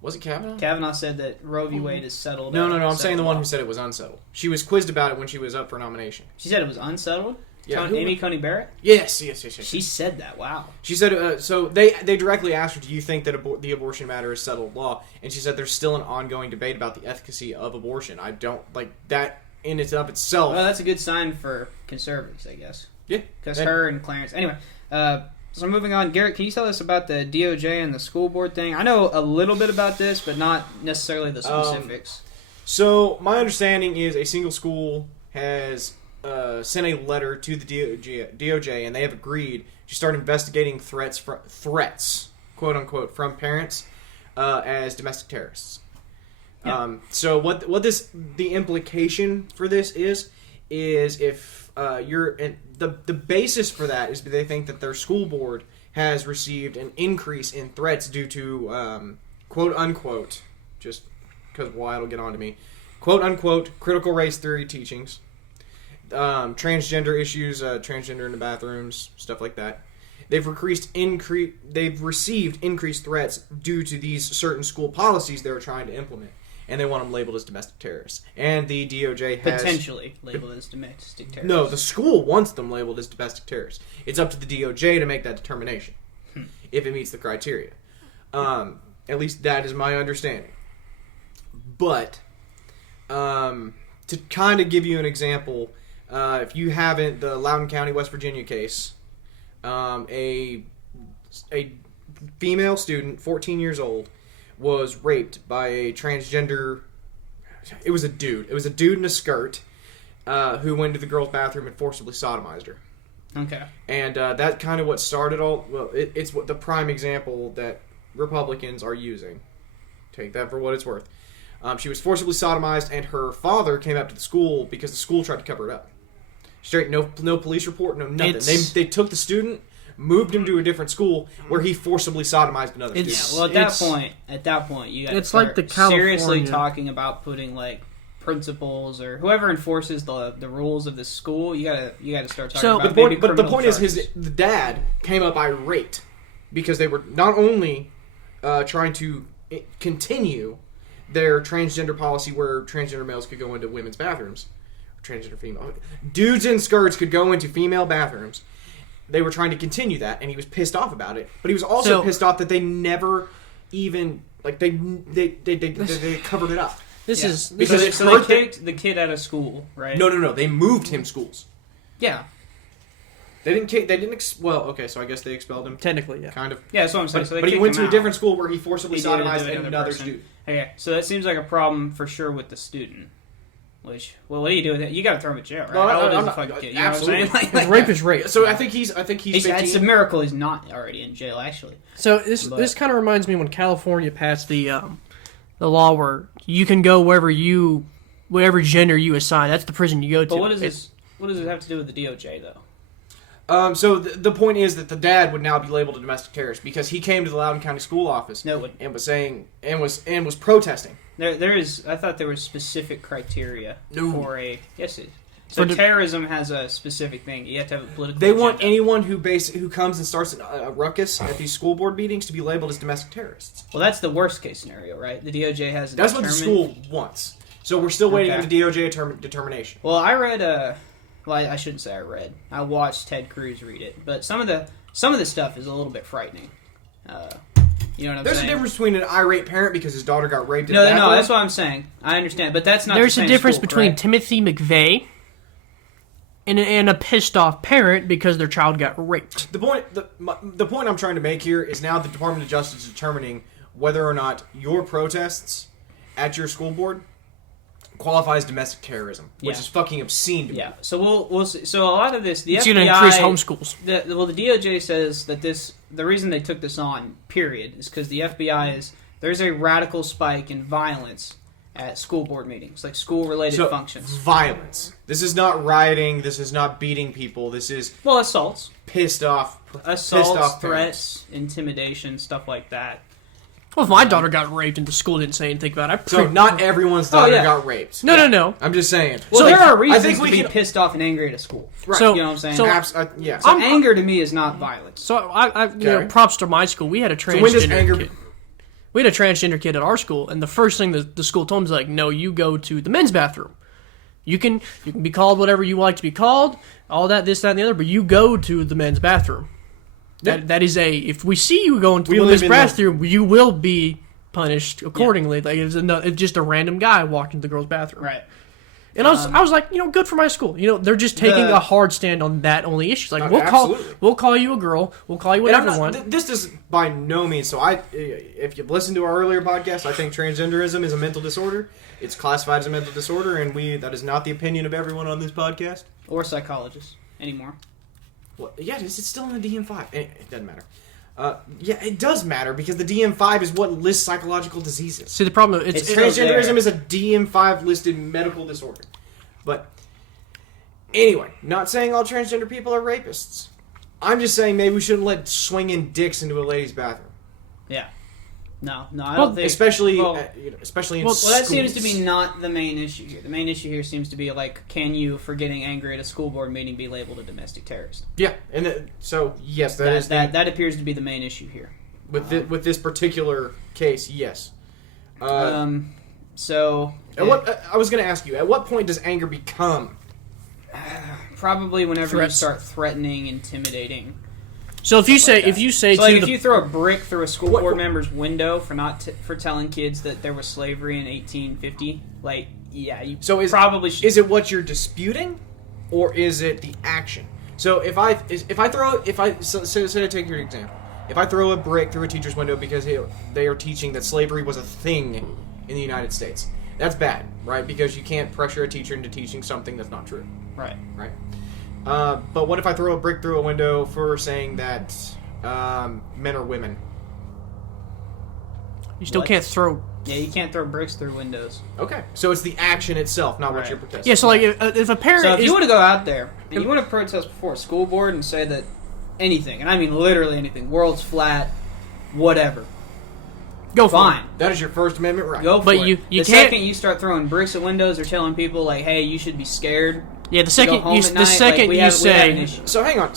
Was it Kavanaugh? Kavanaugh said that Roe v. Wade is settled. No. I'm saying settled the one law. who said it was unsettled. She was quizzed about it when she was up for nomination. She said it was unsettled? Yeah, who- Amy Coney Barrett? Yes. She said that. Wow. She said, so they directly asked her, do you think that the abortion matter is settled law? And she said there's still an ongoing debate about the efficacy of abortion. I don't, like, that in and of itself. Well, that's a good sign for conservatives, I guess. Yeah. Because And- her and Clarence... Anyway, So moving on, Garrett, can you tell us about the DOJ and the school board thing? I know a little bit about this, but not necessarily the specifics. So my understanding is a single school has sent a letter to the DOJ, and they have agreed to start investigating threats, quote unquote, from parents as domestic terrorists. Yeah. So what the implication for this is if the basis for that is they think that their school board has received an increase in threats due to quote unquote, just because it'll get on to me, quote unquote, critical race theory teachings, transgender issues, transgender in the bathrooms, stuff like that. They've received increased threats due to these certain school policies they were trying to implement, and they want them labeled as domestic terrorists. And the DOJ has Potentially labeled as domestic terrorists. No, the school wants them labeled as domestic terrorists. It's up to the DOJ to make that determination if it meets the criteria. At least that is my understanding. But to kind of give you an example, if you haven't, the Loudoun County, West Virginia case, a female student, 14 years old, was raped by a transgender. It was a dude. It was a dude in a skirt who went to the girl's bathroom and forcibly sodomized her. Okay. And that kind of what started all. Well, it's what the prime example that Republicans are using. Take that for what it's worth. She was forcibly sodomized, and her father came up to the school because the school tried to cover it up. Straight, no police report, no nothing. They took the student, moved him to a different school where he forcibly sodomized another student. Yeah, well, at that point, you got to start like seriously talking about putting like principals or whoever enforces the rules of the school. You got to start talking about. But the point is, the dad came up irate because they were not only trying to continue their transgender policy where transgender males could go into women's bathrooms. Transgender female dudes in skirts could go into female bathrooms. They were trying to continue that, and he was pissed off about it. But he was also pissed off that they never even they covered it up. This is because they kicked the kid out of school, right? No. They moved him schools. Yeah. They didn't kick. They didn't. Well, okay, so I guess they expelled him. Technically, yeah. Kind of. Yeah, that's what I'm saying. But he went to a different school where he forcibly sodomized another student. Okay, so that seems like a problem for sure with the student. Which, well, what do you do with that? You got to throw him in jail, right? No, How old is I'm the not, fucking kid? You absolutely. know what I'm saying? Rape is rape. So I think he's 15. It's a miracle he's not already in jail, actually. So this kind of reminds me when California passed the law where you can go whatever gender you assign. That's the prison you go to. But what does it have to do with the DOJ though? So the point is that the dad would now be labeled a domestic terrorist because he came to the Loudoun County School Office and was saying and was protesting. I thought there was specific criteria for a So For terrorism has a specific thing. You have to have a political. They want anyone who comes and starts a ruckus at these school board meetings to be labeled as domestic terrorists. Well, that's the worst case scenario, right? The DOJ has. That's what the school wants. So we're still waiting for the DOJ determination. Well, I read well, I shouldn't say I read. I watched Ted Cruz read it, but some of the stuff is a little bit frightening. You know what I'm saying? There's a difference between an irate parent because his daughter got raped. No, that's what I'm saying. I understand, but that's not. There's the same a difference school, between correct? Timothy McVeigh and a pissed off parent because their child got raped. The point I'm trying to make here is now the Department of Justice is determining whether or not your protests at your school board qualify as domestic terrorism, which is fucking obscene to me. Yeah. So we'll see. So a lot of this, the It's FBI, going to increase homeschools. The DOJ says that the reason they took this on, period, is because the FBI there's a radical spike in violence at school board meetings, like school-related functions. Violence. This is not rioting. This is not beating people. This is assaults, assaults, threats, intimidation, stuff like that. Well, if my daughter got raped and the school didn't say anything about it, so not everyone's daughter got raped. No. I'm just saying. Well, there are reasons I think to be pissed off and angry at a school. Right. So, you know what I'm saying? So, anger to me is not violence. So props to my school. We had a transgender kid. We had a transgender kid at our school, and the first thing the school told him was like, "No, you go to the men's bathroom. You can be called whatever you like to be called, all that, this, that, and the other, but you go to the men's bathroom. That is if we see you going to the men's bathroom, you will be punished accordingly. Like it's just a random guy walking to the girls' bathroom. Right. And I was like, good for my school. They're just taking a hard stand on that only issue. Like, we'll call you a girl, we'll call you whatever we want. This is by no means. So if you've listened to our earlier podcast, I think transgenderism is a mental disorder. It's classified as a mental disorder, and that is not the opinion of everyone on this podcast or psychologists anymore. Well, yeah, it's still in the DSM-5. It doesn't matter. Yeah, it does matter because the DSM-5 is what lists psychological diseases. See, the problem is transgenderism is a DSM-5 listed medical disorder. But anyway, not saying all transgender people are rapists. I'm just saying maybe we shouldn't let swinging dicks into a ladies' bathroom. Yeah. No, I don't think... Especially in schools. Well, that seems to be not the main issue here. The main issue here seems to be, like, can you, for getting angry at a school board meeting, be labeled a domestic terrorist? Yeah, and so, yes, that appears to be the main issue here. With this particular case, yes. So... I was going to ask you, at what point does anger become? Probably whenever threats. You start threatening, intimidating... So if you say if you throw a brick through a school board member's window for telling kids that there was slavery in 1850, like probably should. Is it what you're disputing, or is it the action? So say I take your example, if I throw a brick through a teacher's window because they are teaching that slavery was a thing in the United States, that's bad, right? Because you can't pressure a teacher into teaching something that's not true, right? But what if I throw a brick through a window for saying that men are women? You still can't throw... Yeah, you can't throw bricks through windows. Okay, so it's the action itself, not what you're protesting. Yeah, so like if a parent... So if you want to go out there and you want to protest before a school board and say that anything, and I mean literally anything, world's flat, whatever. Go for it. That is your First Amendment right. Go for it. You the can't... second you start throwing bricks at windows or telling people like, hey, you should be scared... Yeah, the second you say... So hang on.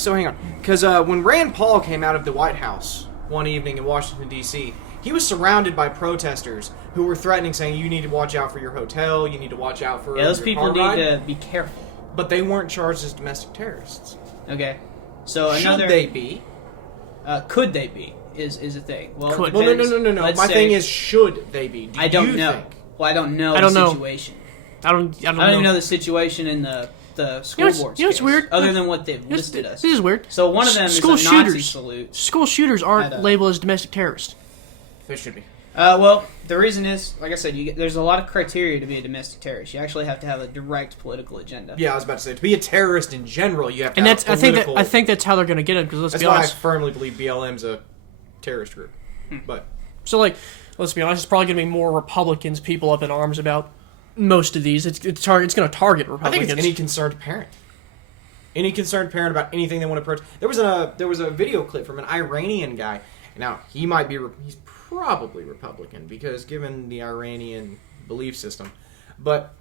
Because when Rand Paul came out of the White House one evening in Washington, D.C., he was surrounded by protesters who were threatening, saying, you need to watch out for your hotel, you need to watch out for those your people car need ride. to be careful. But they weren't charged as domestic terrorists. Okay. So Should they be? Could they be is a thing. Well, no. My thing is, should they be? I don't know. Think? Well, I don't know the situation. I don't even know the situation in the school board's it's weird. Other than what they've listed us. This is weird. So one of them is a Nazi salute. School shooters aren't labeled as domestic terrorists. They should be. Well, the reason is, like I said, there's a lot of criteria to be a domestic terrorist. You actually have to have a direct political agenda. Yeah, I was about to say, to be a terrorist in general, you have to have political... I think that's how they're going to get it, because let's be honest. That's why I firmly believe BLM's a terrorist group. But so, like, let's be honest, it's probably going to be more Republicans, people up in arms about most of these. It's going to target Republicans. I think it's any concerned parent. Any concerned parent about anything they want to protest. There was a video clip from an Iranian guy. Now, he's probably Republican, because given the Iranian belief system. But...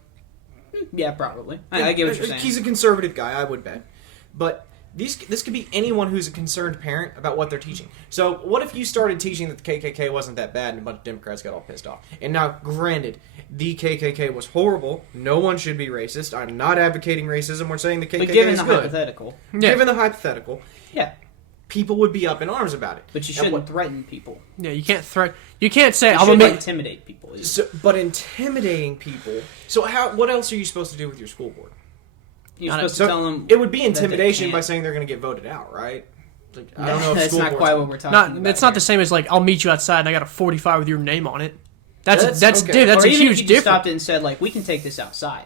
Yeah, probably. I get what you're saying. He's a conservative guy, I would bet. But... This could be anyone who's a concerned parent about what they're teaching. So, what if you started teaching that the KKK wasn't that bad and a bunch of Democrats got all pissed off? And now, granted, the KKK was horrible. No one should be racist. I'm not advocating racism. We're saying the KKK is good. Hypothetical. Given the hypothetical. Yeah. People would be up in arms about it. But you shouldn't threaten people. Yeah, you can't threaten. You can't say, I'm going to intimidate people. But intimidating people... So, what else are you supposed to do with your school board? You're supposed to tell them. It would be intimidation by saying they're going to get voted out, right? Like, I don't know if that's not quite what we're talking about. It's not the same as like, I'll meet you outside and I got a 45 with your name on it. That's okay. That's a huge difference. You stopped difference. it and said like, we can take this outside.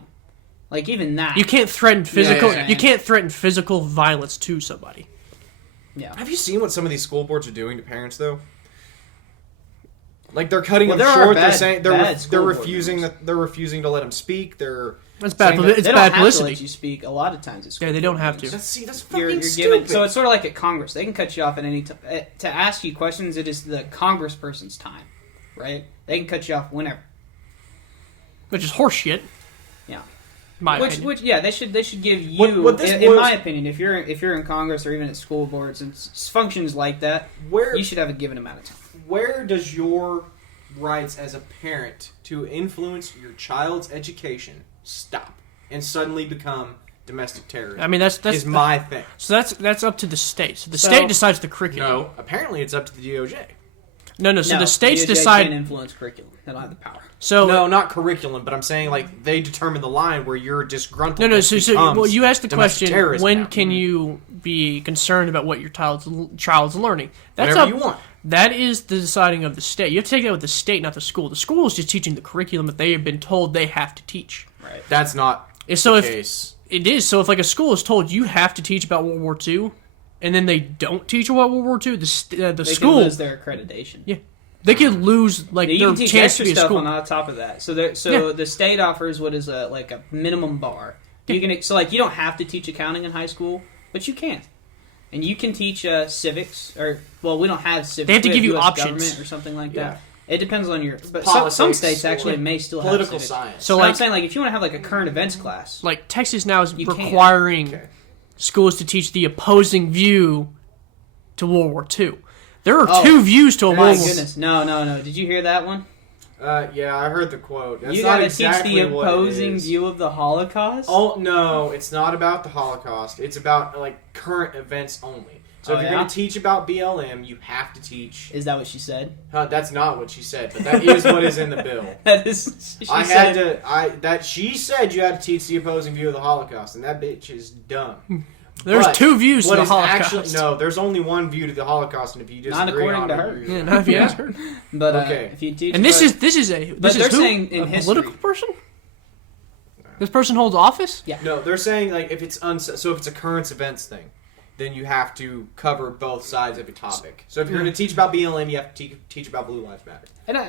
Like even that. You can't threaten physical. You can't threaten physical violence to somebody. Yeah. Have you seen what some of these school boards are doing to parents though? Like they're cutting them short. They're saying they're refusing to let them speak. That's bad. It's they bad don't publicity. Have to let you speak a lot of times. At school they don't have to. That's fucking stupid. So it's sort of like at Congress. They can cut you off at any time. To ask you questions, it is the congressperson's time, right? They can cut you off whenever. Which is horseshit. Yeah. Which they should give you. In my opinion, if you're in Congress or even at school boards and functions like that, you should have a given amount of time. Where does your rights as a parent to influence your child's education stop and suddenly become domestic terrorism? I mean, that's my thing. So that's up to the state. So the state decides the curriculum. No, apparently it's up to the DOJ. No. So the states DOJ decide. can't influence curriculum. They don't have the power. So No, not curriculum, but I'm saying like they determine the line where you're disgruntled. no. So well, you asked the domestic question: terrorism when now. can you be concerned about what your child's learning? That's Whatever up, you want. That is the deciding of the state. You have to take that with the state, not the school. The school is just teaching the curriculum that they have been told they have to teach. Right. That's not So the if case. it is, so if like a school is told you have to teach about World War II, and then they don't teach about World War II, the They school can lose their accreditation. Yeah. They could lose like You their can teach chance extra to be a stuff school. on top of that. So Yeah. the state offers what is a minimum bar. You can you don't have to teach accounting in high school, but you can. And you can teach civics, or we don't have civics. They have to We give you US options. government or something like Yeah. that. It depends on your. But Politics, some states actually or may still have political civics. science. So But I'm like saying if you want to have a current events class, Texas now is You can. requiring Okay. schools to teach the opposing view to World War II. There are Oh, two views to a my World War. goodness, no! Did you hear that one? Yeah, I heard the quote. That's You not got to exactly teach the what it opposing is. view of the Holocaust. Oh no, it's not about the Holocaust. It's about like current events only. So Oh, if you're yeah? going to teach about BLM, you have to teach. Is that what she said? That's not what she said, but that is what is in the bill. That is. She I said, had to. That she said you had to teach the opposing view of the Holocaust, and that bitch is dumb. There's But two views to what the is Holocaust. Actually, no, there's only one view to the Holocaust, and if you disagree Not according on to it, her. you're- Yeah, not if you ask her. But Okay. if you teach, And this but- is But they're who? saying in a history. political person. This person holds office. Yeah. No, they're saying like if it's so if it's a current events thing, then you have to cover both sides of a topic. So if you're going to teach about BLM, you have to teach about Blue Lives Matter. And I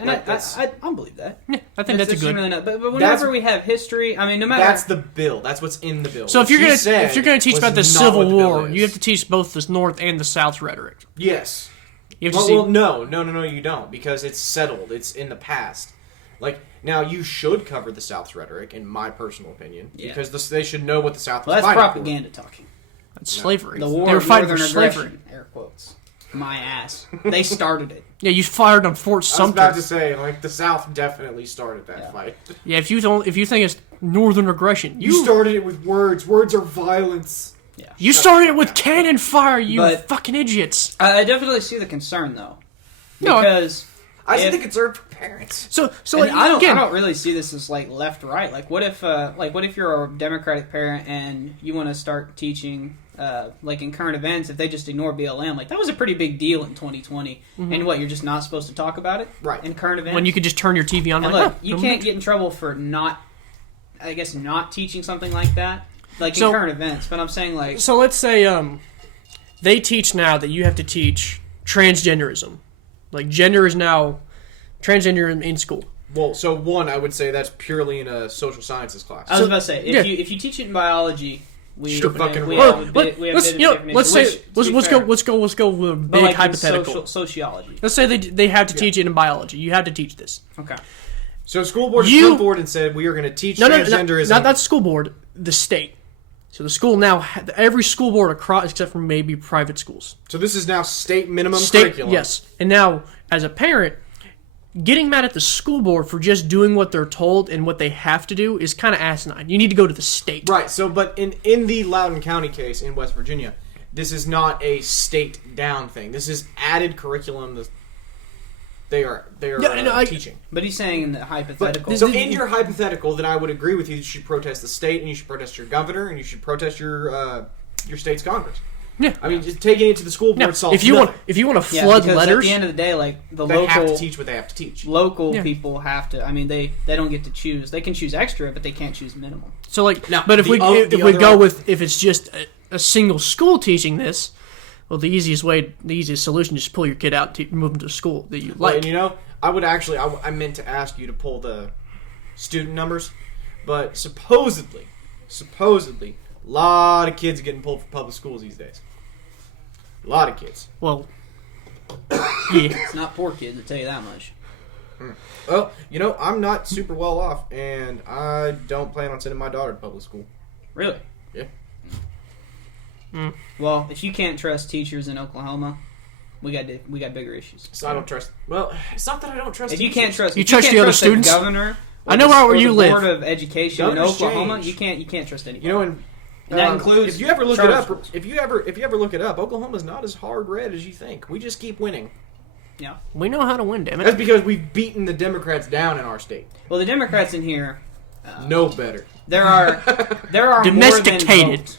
believe that. Yeah, I think that's a good. Really not, but whenever we have history, I mean, no matter. That's the bill. That's what's in the bill. So if What you're she gonna said teach was about the not Civil what the bill War, is. you have to teach both the North and the South rhetoric. Yes. You have to Well, no, you don't, because it's settled. It's in the past. Like now, you should cover the South's rhetoric, in my personal opinion, Yeah. because they should know what the South. Well, was that's fighting propaganda talking. That's slavery. The war They were of fighting for northern slavery. aggression. Air quotes. My ass. They started it. Yeah, you fired on Fort For. I was about Sumter. to say, like the South definitely started that Yeah. fight. Yeah, if you think it's Northern aggression, You started it with words. Words are violence. you started it with cannon fire. You But- fucking idiots. I definitely see the concern though, No, because I see If- the concern for parents. So and I again, don't really see this as left right. What if you're a Democratic parent and you want to start teaching in current events, if they just ignore BLM, that was a pretty big deal in 2020. And you're just not supposed to talk about it Right. in current events. when you could just turn your TV on, and like, look, oh, you no, can't get in trouble for not teaching something like that, So- in current events. But I'm saying So let's say they teach now that you have to teach transgenderism. Like gender is now transgender in school. Well, so one, I would say that's purely in a social sciences class. I was about to say, yeah. if you teach it in biology, we You're fucking we wrong. have, Well, we have let's bit of you know, definition, let's say which, to be let's fair, go with a but big in hypothetical. sociology. Let's say they have to teach it in biology. You have to teach this. Okay. So school board has You- come forward and said we are going to teach No, transgenderism. not the school board. The state. So the school now, every school board across, except for maybe private schools. So this is now state minimum State, curriculum. yes. And now, as a parent, getting mad at the school board for just doing what they're told and what they have to do is kind of asinine. You need to go to the state. Right. So, but in the Loudoun County case in West Virginia, this is not a state down thing. This is added curriculum that they are Yeah, no, teaching. But he's saying in the hypothetical. But- So in your hypothetical, then I would agree with you. You should protest the state, and you should protest your governor, and you should protest your state's Congress. Yeah. I mean, just taking it to the school board Now, solves if you nothing. want to yeah, flood because letters, at the end of the day, the They have to local teach what they have to teach. Yeah. people have to. I mean, they don't get to choose. They can choose extra, but they can't choose minimum. so like, Now, but if the we other go op- with if it's just a single school teaching this, well, the easiest solution is just pull your kid out and move them to a school that you Well, like. and I would actually, I meant to ask you to pull the student numbers, but supposedly, a lot of kids are getting pulled from public schools these days. A lot of kids. Well, yeah. It's not poor kids, I tell you that much. Well, I'm not super well off, and I don't plan on sending my daughter to public school. Really? Yeah. Well, if you can't trust teachers in Oklahoma, we got bigger issues. So I don't trust. Well, it's not that I don't trust. If you teachers. can't trust, You if trust can't the other trust students? governor. I know where you the live. Board of Education Governors in Oklahoma, change. you can't trust anybody. and And that includes if you ever look charter it up. schools. If you ever look it up, Oklahoma's not as hard red as you think. We just keep winning. Yeah. We know how to win, damn That's it. because we've beaten the Democrats down in our state. Well, the Democrats in here, No better. there are Domesticated. more than votes.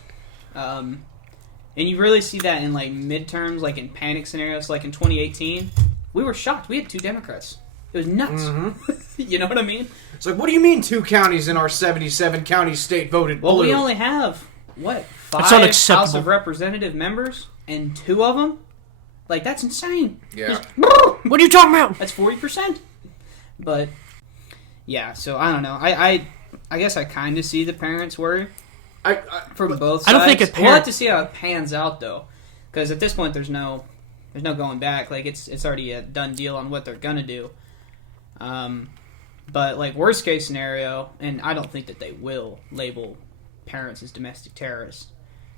And you really see that in like midterms, like in panic scenarios, like in 2018. We were shocked. We had 2 Democrats. It was nuts. Mm-hmm. You know what I mean? It's like, what do you mean 2 counties in our 77 county state voted Well, blue? we only have, what, 5 That's unacceptable. House of Representative members, and 2 of them? Like, that's insane. Yeah. What are you talking about? That's 40%. But, yeah, so I don't know. I guess I kind of see the parents' worry from both sides. I don't think a We'll have parent... to see how it pans out, though. Because at this point, there's no going back. Like, it's already a done deal on what they're going to do. But, like, worst case scenario, and I don't think that they will label parents as domestic terrorists,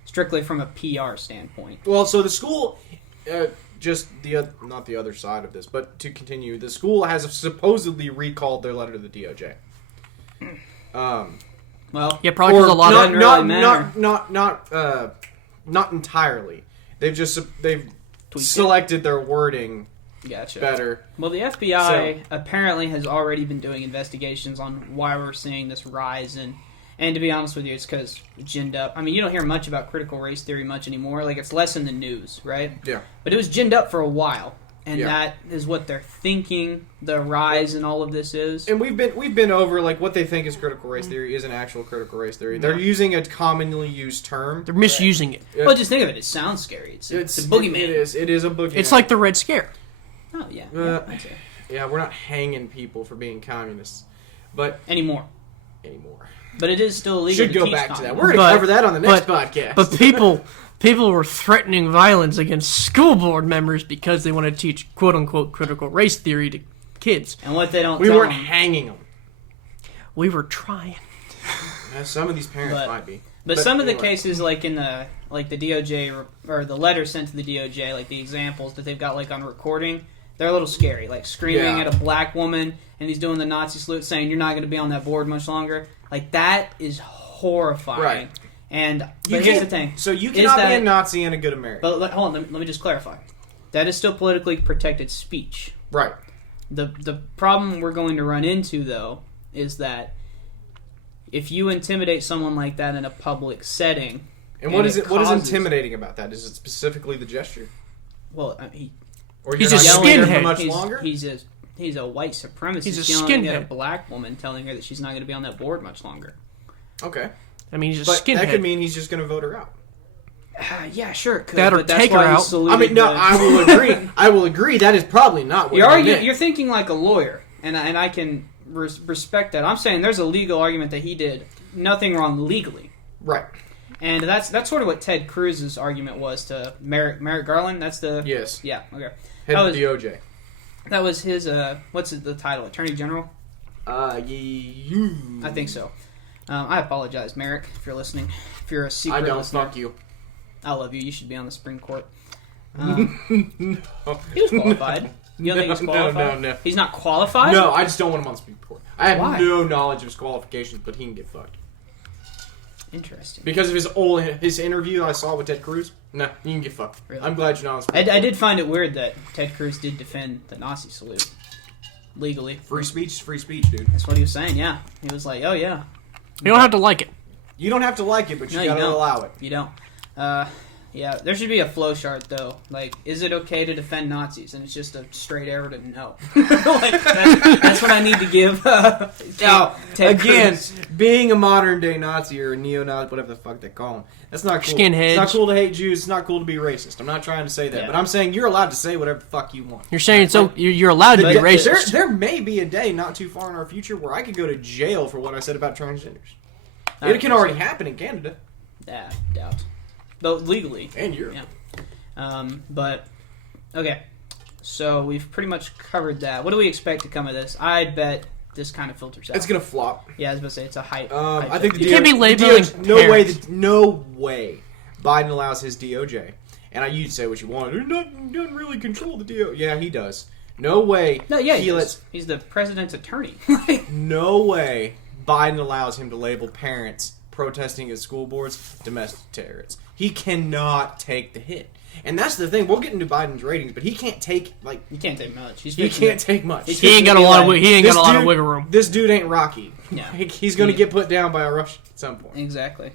strictly from a PR standpoint. Well, so the school, not the other side of this, but to continue, the school has supposedly recalled their letter to the DOJ. Well, Yeah, probably because a lot doesn't of... really matter. Not entirely. They've Tweaked selected their wording Gotcha. better. Well, the FBI apparently has already been doing investigations on why we're seeing this rise, and to be honest with you, it's because ginned up. I mean, you don't hear much about critical race theory much anymore. Like, it's less in the news, right? Yeah. But it was ginned up for a while, and Yeah. that is what they're thinking the rise in all of this is. And we've been over like what they think is critical race theory isn't actual critical race theory. They're using a commonly used term. They're misusing it. Well, just think of it. It sounds scary. It's a boogeyman. It is a boogeyman. It's like the Red Scare. Oh, yeah. I'd say. Yeah, we're not hanging people for being communists, but Anymore. anymore. But it is still illegal Should to go teach back to that. communism. We're going to But- cover that on the next but- podcast. But people were threatening violence against school board members because they wanted to teach quote-unquote critical race theory to kids. And what they don't we tell weren't them. hanging them. We were trying. Some of these parents But- might be. But some of the anyway. cases, like in the DOJ or the letter sent to the DOJ, like the examples that they've got like on recording, they're a little scary. Like screaming Yeah. at a black woman, and he's doing the Nazi salute, saying "You're not going to be on that board much longer." Like that is horrifying. Right. And You but here's the can't- thing. So you Is cannot be a that- Nazi and a good American. But hold on, let me just clarify. That is still politically protected speech. Right. The problem we're going to run into though is that if you intimidate someone like that in a public setting, And what is it it? What is causes- intimidating about that? Is it specifically the gesture, well, or He's you're a not yelling at her skinhead. for much he's, longer? He's a white supremacist. He's a yelling at a skinhead. black woman, telling her that she's not going to be on that board much longer. Okay, I mean, he's a but skinhead. that could mean he's just going to vote her out. Yeah, sure. It could, That or but that's take her why he out. saluted I mean, no, the- I will agree. I will agree. That is probably not what You're thinking like a lawyer, and I can respect that. I'm saying there's a legal argument that he did nothing wrong legally. Right. And that's sort of what Ted Cruz's argument was to Merrick Garland. That's the Yes. yeah, okay. Head That of was- the DOJ. That was his what's the title? Attorney General? You. I think so. I apologize, Merrick, if you're listening. If you're a secret I don't. listener, Fuck you. I love you. You should be on the Supreme Court. No. He was qualified. You don't think he's qualified? No. He's not qualified? No, I just don't want him on the Supreme Court. I have Why? no knowledge of his qualifications, but he can get fucked. Interesting. Because of his interview I saw with Ted Cruz. No, you can get fucked. Really? I'm glad you're not on the Supreme I Court. did find it weird that Ted Cruz did defend the Nazi salute legally. Free speech is free speech, dude. That's what he was saying, yeah. He was like, oh, yeah. You don't have to like it. You don't have to like it, but you No, you gotta don't. allow it. You don't. Yeah, there should be a flow chart, though. Like, is it okay to defend Nazis? And it's just a straight arrow to no. Like, that's what I need to give. Now, Ted again, Cruz. being a modern day Nazi or a neo-Nazi, whatever the fuck they call them, that's not cool. Skinheads. It's not cool to hate Jews. It's not cool to be racist. I'm not trying to say that, Yeah. but I'm saying you're allowed to say whatever the fuck you want. You're saying you're allowed to be But racist. There may be a day not too far in our future where I could go to jail for what I said about transgenders. I It can already happen in Canada Yeah, doubt. Though legally. and Europe. Yeah. But, okay. So we've pretty much covered that. What do we expect to come of this? I bet this kind of filters out. It's gonna flop. Yeah, I was about to say it's a hype. I think the You can't be DOJ labeling parents. no way Biden allows his DOJ. And you'd say what you want. He doesn't really control the DOJ. Yeah, he does. No way. No, yeah, he lets. he's the president's attorney. No way Biden allows him to label parents protesting at school boards domestic terrorists. He cannot take the hit. And that's the thing. We'll get into Biden's ratings, but he can't take He can't take much. he can't take much. He ain't got a lot of wiggle room. This dude ain't Rocky. No. He's going to get put down by a Russian at some point. Exactly.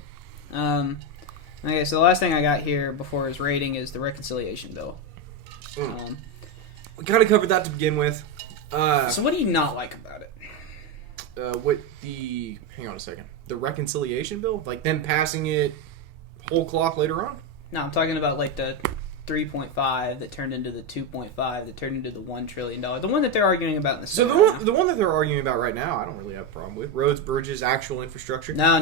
Okay, so the last thing I got here before his rating is the reconciliation bill. We kind of covered that to begin with. So what do you not like about it? Hang on a second. The reconciliation bill? Like them passing it whole clock later on? No, I'm talking about like the 3.5 that turned into the 2.5 that turned into the $1 trillion. The one that they're arguing about in the Senate. So the one that they're arguing about right now, I don't really have a problem with. Roads, bridges, actual infrastructure. No.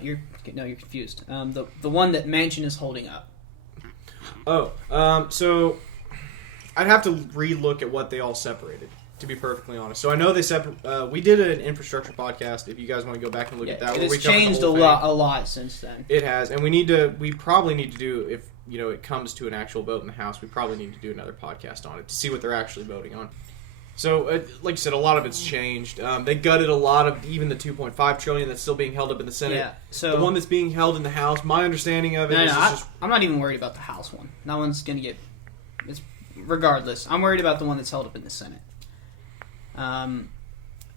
You're confused. The one that Manchin is holding up. So I'd have to re-look at what they all separated, to be perfectly honest. So I know they we did an infrastructure podcast. If you guys want to go back and look at that, it has changed a lot since then. It has, and we probably need to do, if it comes to an actual vote in the House, we probably need to do another podcast on it to see what they're actually voting on. So, like you said, a lot of it's changed. They gutted a lot of even the $2.5 trillion that's still being held up in the Senate. Yeah, so the one that's being held in the House, my understanding of it is just... I'm not even worried about the House one. That one's going to get... Regardless, I'm worried about the one that's held up in the Senate.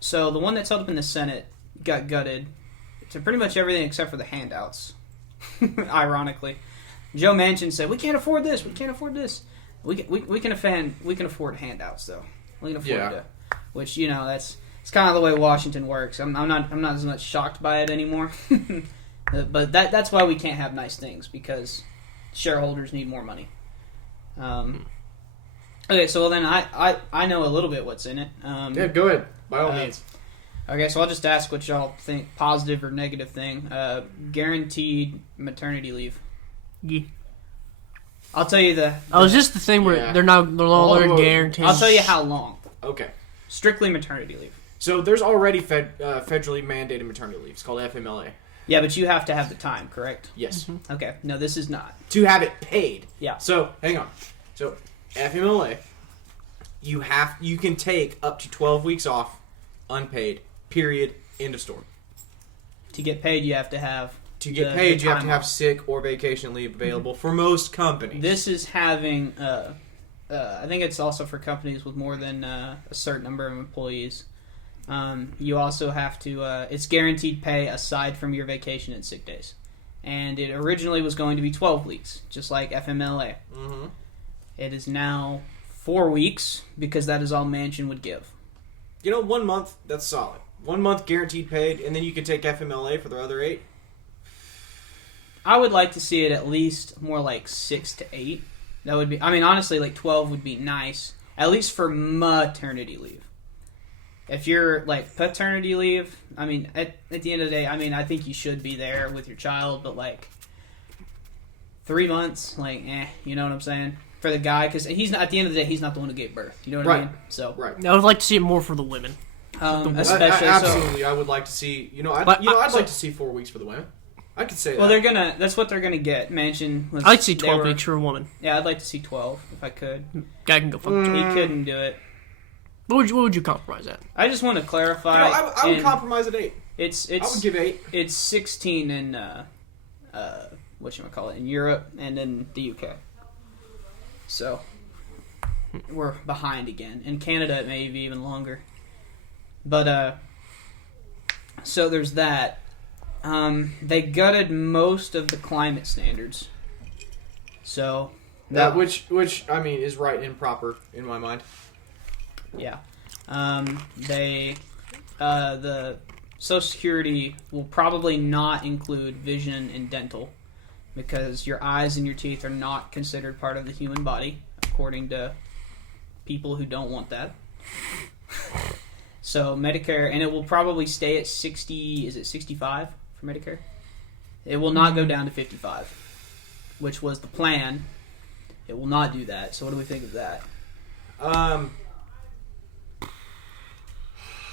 So the one that's held up in the Senate got gutted to pretty much everything except for the handouts. Ironically, Joe Manchin said, "We can't afford this. We can't afford this. We can afford handouts though. We can afford it." Which it's kind of the way Washington works. I'm not as much shocked by it anymore. But that's why we can't have nice things, because shareholders need more money. Okay, so then I know a little bit what's in it. Yeah, go ahead. By all means. Okay, so I'll just ask what y'all think, positive or negative thing. Guaranteed maternity leave. Yeah. I'll tell you is this the thing where they're no longer guaranteed? I'll tell you how long. Okay. Strictly maternity leave. So there's already federally mandated maternity leave. It's called FMLA. Yeah, but you have to have the time, correct? Yes. Mm-hmm. Okay. No, this is not. To have it paid. Yeah. So, hang on. So, FMLA, you can take up to 12 weeks off, unpaid, period, end of story. To get paid, you have to have... To get paid, you have to have sick or vacation leave available for most companies. This is having... I think it's also for companies with more than a certain number of employees. You also have to... it's guaranteed pay aside from your vacation and sick days. And it originally was going to be 12 weeks, just like FMLA. Mm-hmm. It is now 4 weeks, because that is all Manchin would give. 1 month, that's solid. 1 month guaranteed paid, and then you can take FMLA for the other 8. I would like to see it at least more like 6 to 8. That would be... honestly, like 12 would be nice. At least for maternity leave. If you're, like, paternity leave, at the end of the day, I think you should be there with your child, but, like, 3 months, like, you know what I'm saying? For the guy, because he's not, at the end of the day, he's not the one who gave birth. You know what I mean? So, right. I would like to see it more for the women. Especially, absolutely, I would like to see. I'd like to see 4 weeks for the women. I could say well, that. that's what they're gonna get. Manchin was... I'd like to see 12 weeks for a woman. Yeah, I'd like to see 12, if I could. Guy can go fuck He couldn't do it. What would you compromise at? I just want to clarify. I would compromise at 8. I would give 8. It's 16 in whatchamacallit, in Europe and in the UK. So we're behind again. In Canada, it may be even longer. But so there's that. They gutted most of the climate standards. So that which is right and proper in my mind. Yeah. The Social Security will probably not include vision and dental, because your eyes and your teeth are not considered part of the human body, according to people who don't want that. So Medicare, and it will probably stay at 60, is it 65 for Medicare? It will not go down to 55, which was the plan. It will not do that. So what do we think of that?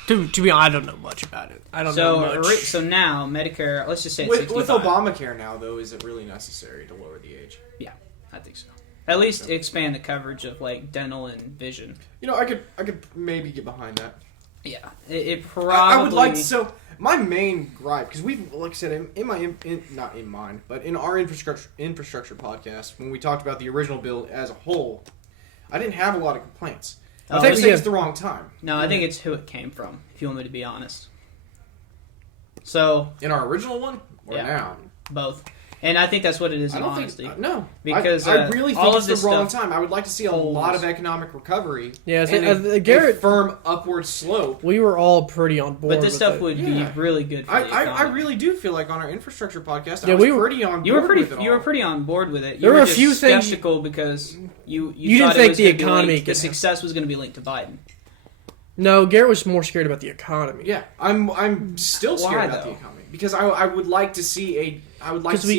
To be honest, I don't know much about it. I don't know much. So now, Medicare, let's just say it's with 65. Obamacare now, though, is it really necessary to lower the age? Yeah, I think so. At least expand the coverage of, like, dental and vision. I could maybe get behind that. Yeah, it probably... I would like to... So, My main gripe, because we've, like I said, not in mine, but in our infrastructure podcast, when we talked about the original bill as a whole, I didn't have a lot of complaints. I think it's the wrong time. No, I think it's who it came from, if you want me to be honest. So in our original one, or now? Both. And I think that's what it is in I don't honesty. think, no. Because I really think all it's of the wrong stuff time. I would like to see a lot of economic recovery. Yeah, and Garrett, a firm upward slope. We were all pretty on board. But this stuff would be Yeah. really good for the economy. I really do feel like on our infrastructure podcast, Yeah, I was pretty on board with it all. You were pretty on board with it. There were a just few things skeptical because you didn't thought think it was the gonna be economy linked, the could- success was going to be linked to Biden. No, Garrett was more scared about the economy. Yeah, I'm still scared Why, about though? the economy because I would like to see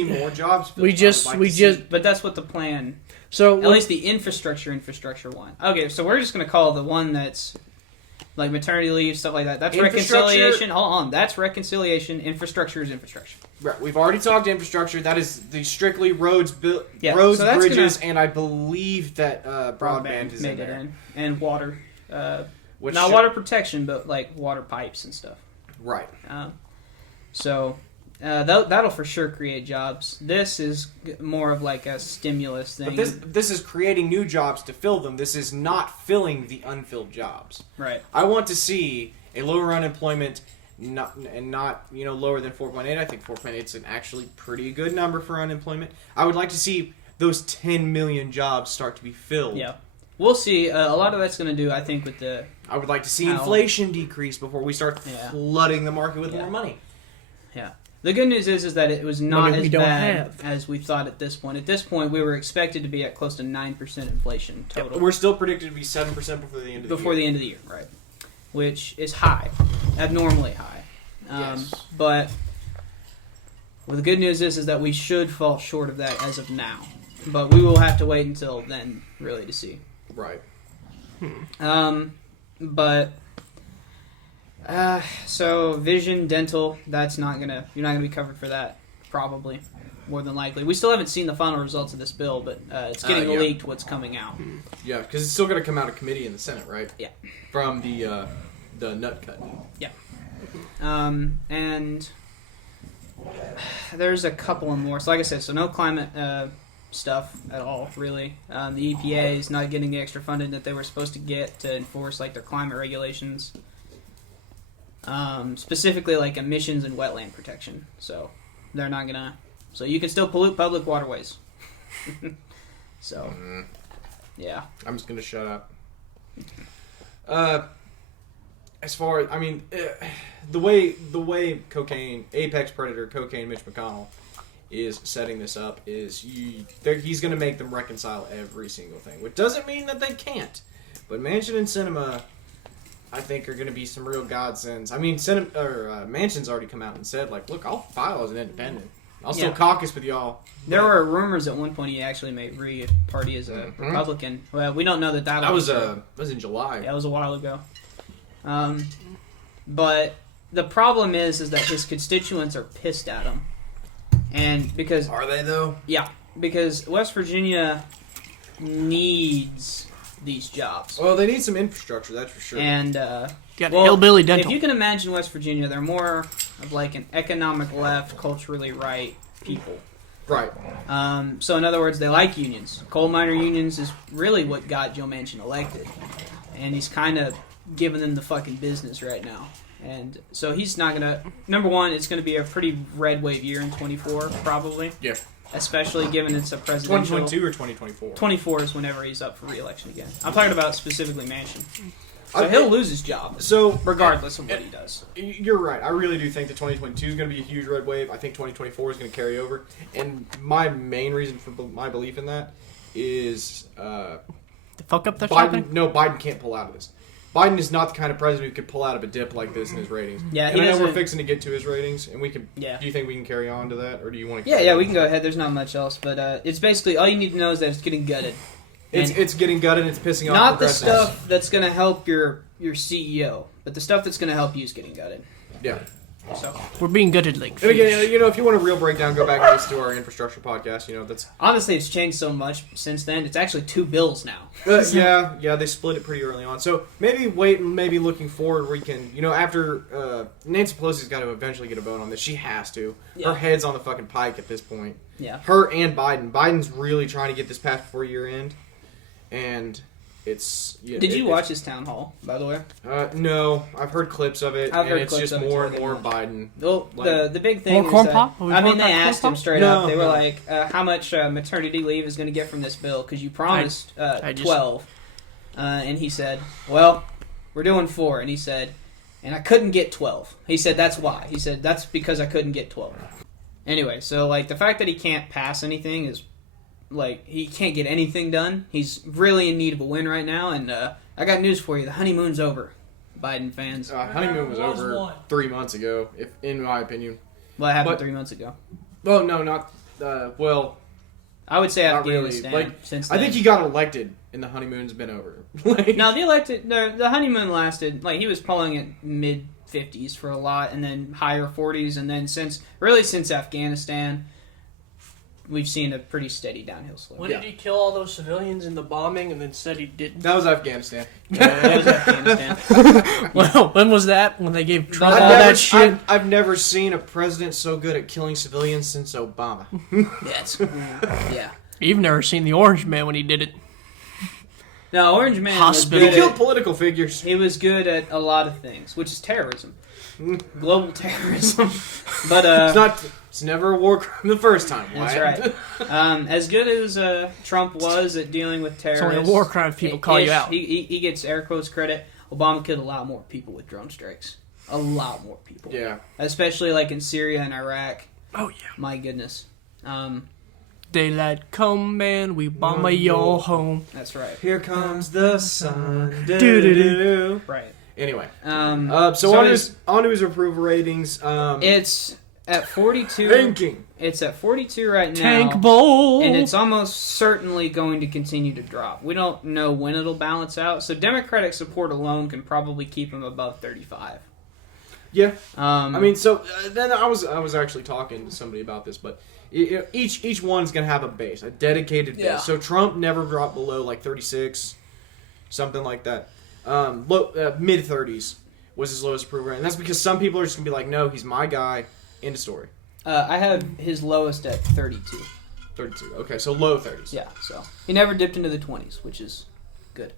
more jobs. We just But that's what the plan. so At least the infrastructure one. Okay, so we're just going to call the one that's like maternity leave, stuff like that. That's reconciliation. Hold on, that's reconciliation. Infrastructure is infrastructure. Right, we've already talked infrastructure. That is the strictly roads, so that's bridges, and I believe that broadband is in made it there. in, and water. Which Not water protection, but like water pipes and stuff. Right. That'll for sure create jobs. This is more of like a stimulus thing. But this is creating new jobs to fill them. This is not filling the unfilled jobs. Right. I want to see a lower unemployment, not lower than 4.8. I think 4.8 is an actually pretty good number for unemployment. I would like to see those 10 million jobs start to be filled. Yeah. We'll see. A lot of that's going to do, I think, with the... I would like to see inflation decrease before we start flooding the market with more money. Yeah. The good news is that it was not as bad have. as we thought at this point. At this point, we were expected to be at close to 9% inflation total. Yeah, we're still predicted to be 7% before the end of the year. Before the end of the year, right. Which is high. Abnormally high. Yes. But the good news is that we should fall short of that as of now. But we will have to wait until then, really, to see. Right. So vision, dental, you're not gonna be covered for that, probably, more than likely. We still haven't seen the final results of this bill, but it's getting leaked what's coming out. Yeah, because it's still going to come out of committee in the Senate, right? Yeah. From the nut cut. Yeah. And there's a couple more. So like I said, so no climate stuff at all, really. The EPA is not getting the extra funding that they were supposed to get to enforce like their climate regulations. Specifically like emissions and wetland protection. So they're not gonna. So you can still pollute public waterways. So yeah. I'm just gonna shut up. As far as the way Apex Predator cocaine Mitch McConnell is setting this up is he's going to make them reconcile every single thing, which doesn't mean that they can't. But Manchin and Sinema, I think, are going to be some real godsends. I mean, Manchin's already come out and said, like, look, I'll file as an independent. I'll still caucus with y'all. There were rumors at one point he actually may re-party as a Republican. Well, we don't know that was in July. Yeah, it was a while ago. But the problem is that his constituents are pissed at him. And because... Are they, though? Yeah, because West Virginia needs these jobs. Well, they need some infrastructure, that's for sure. And, hillbilly dental. If you can imagine West Virginia, they're more of like an economic left, culturally right people. Right. So in other words, they like unions. Coal miner unions is really what got Joe Manchin elected. And he's kind of giving them the fucking business right now. And so he's not going to... Number one, it's going to be a pretty red wave year in 24, probably. Yeah. Especially given it's a presidential... 2022 or 2024? 24 is whenever he's up for re-election again. I'm talking about specifically Manchin. So he'll lose his job. So regardless of what he does. You're right. I really do think that 2022 is going to be a huge red wave. I think 2024 is going to carry over. And my main reason for my belief in that is... the fuck up that's Biden, happening? No, Biden can't pull out of this. Biden is not the kind of president who could pull out of a dip like this in his ratings. Yeah, and I know we're fixing to get to his ratings, and we can. Yeah. Do you think we can carry on to that, or do you want to? Yeah, we can go ahead. There's not much else, but it's basically all you need to know is that it's getting gutted. It's getting gutted. It's pissing off. Not the stuff that's going to help your CEO, but the stuff that's going to help you is getting gutted. Yeah. So We're being gutted like And fish. again, if you want a real breakdown, go back and listen to our infrastructure podcast. That's Honestly, it's changed so much since then. It's actually 2 bills now. yeah, they split it pretty early on. So maybe looking forward, we can, after Nancy Pelosi's got to eventually get a vote on this. She has to. Yeah. Her head's on the fucking pike at this point. Yeah. Her and Biden. Biden's really trying to get this passed before year end, and it's. Yeah, Did you watch his town hall, by the way? No, I've heard clips of it, I've and heard it's clips just of it more too, and more I Biden. Well, Like- the big thing More is corn that, pop? Are we I mean, talking they about corn asked him pop? straight No, up. They were no. like, how much maternity leave is going to get from this bill? Because you promised I just- 12. And he said, well, we're doing 4. And he said, and I couldn't get 12. He said, that's why. He said, that's because I couldn't get 12. Anyway, so, like, the fact that he can't pass anything is, like, he can't get anything done. He's really in need of a win right now, and I got news for you. The honeymoon's over, Biden fans. Honeymoon was Was over one. 3 months ago, if in my opinion. Well, it happened but- 3 months ago. Well, no, not. Well, I would say not really. Afghanistan. Like, Since I think then. he got elected, and the honeymoon's been over. No, the honeymoon lasted, like, he was polling at mid-50s for a lot, and then higher 40s, and then since Afghanistan, we've seen a pretty steady downhill slope. When did he kill all those civilians in the bombing and then said he didn't? That was Afghanistan. It was Afghanistan. Well, when was that? When they gave Trump all I've never, that shit? I've never seen a president so good at killing civilians since Obama. Yes. Yeah. You've never seen the Orange Man when he did it. No, Orange Man Hospital. He was good killed at, political figures. he was good at a lot of things, which is terrorism. Global terrorism. But, It's never a war crime the first time. that's Wyatt. right. As good as Trump was at dealing with It's terrorists, only a war crime if people call you out. He gets air quotes credit. Obama killed a lot more people with drone strikes. A lot more people. Yeah. Especially like in Syria and Iraq. Oh, yeah. My goodness. Daylight come, man, we bomb your home. That's right. Here comes the sun. Do-do-do. Right. Anyway. So So it's- on to his approval ratings. It's at 42. Thinking. It's at 42 right now. Tank bowl. And it's almost certainly going to continue to drop. We don't know when it'll balance out. So Democratic support alone can probably keep him above 35. Yeah. I I mean, so then I was actually talking to somebody about this, but each one's gonna have a base, a dedicated base. Yeah. So Trump never dropped below like 36, something like that. Mid 30s was his lowest approval rating. And that's because some people are just gonna be like, no, he's my guy. End of story. I have his lowest at 32. 32. Okay, so low 30s. Yeah, so he never dipped into the 20s, which is good.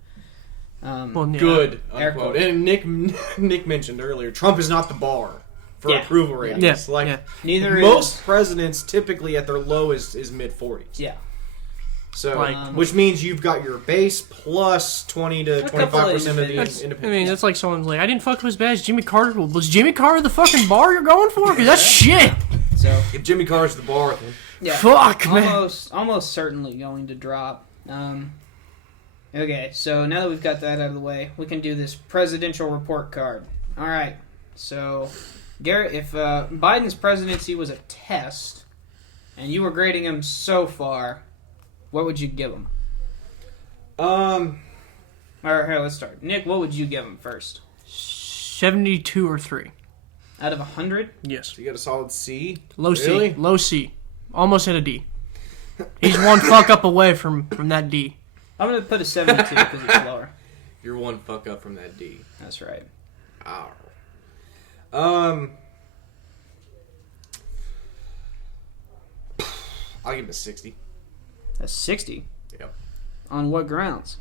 Well, yeah. Good. Air Unquote. quotes. And Nick mentioned earlier, Trump is not the bar for Yeah. approval ratings. Yeah, Like yeah. Neither most presidents, typically at their lowest is mid 40s. is. Yeah. So, Like- which means you've got your base plus 20 to A couple 25% of the independents. independents. I mean, that's like someone's like, I didn't fuck with as bad as Jimmy Carter. Well, was Jimmy Carter the fucking bar you're going for? Because that's shit. So If Jimmy Carter's the bar, then yeah, Fuck, man. almost certainly going to drop. Okay, so now that we've got that out of the way, we can do this presidential report card. All right, so Garrett, if Biden's presidency was a test, and you were grading him so far, what would you give him? Or here, let's start. Nick, what would you give him first? 72 or 3. Out of 100? Yes. so you got a solid C. Low Really? C. Low C. Almost hit a D. He's one fuck up away from that D. I'm going to put a 72 because it's lower. You're one fuck up from that D. That's right. Ow. I'll give him a 60. That's 60. Yep. On what grounds?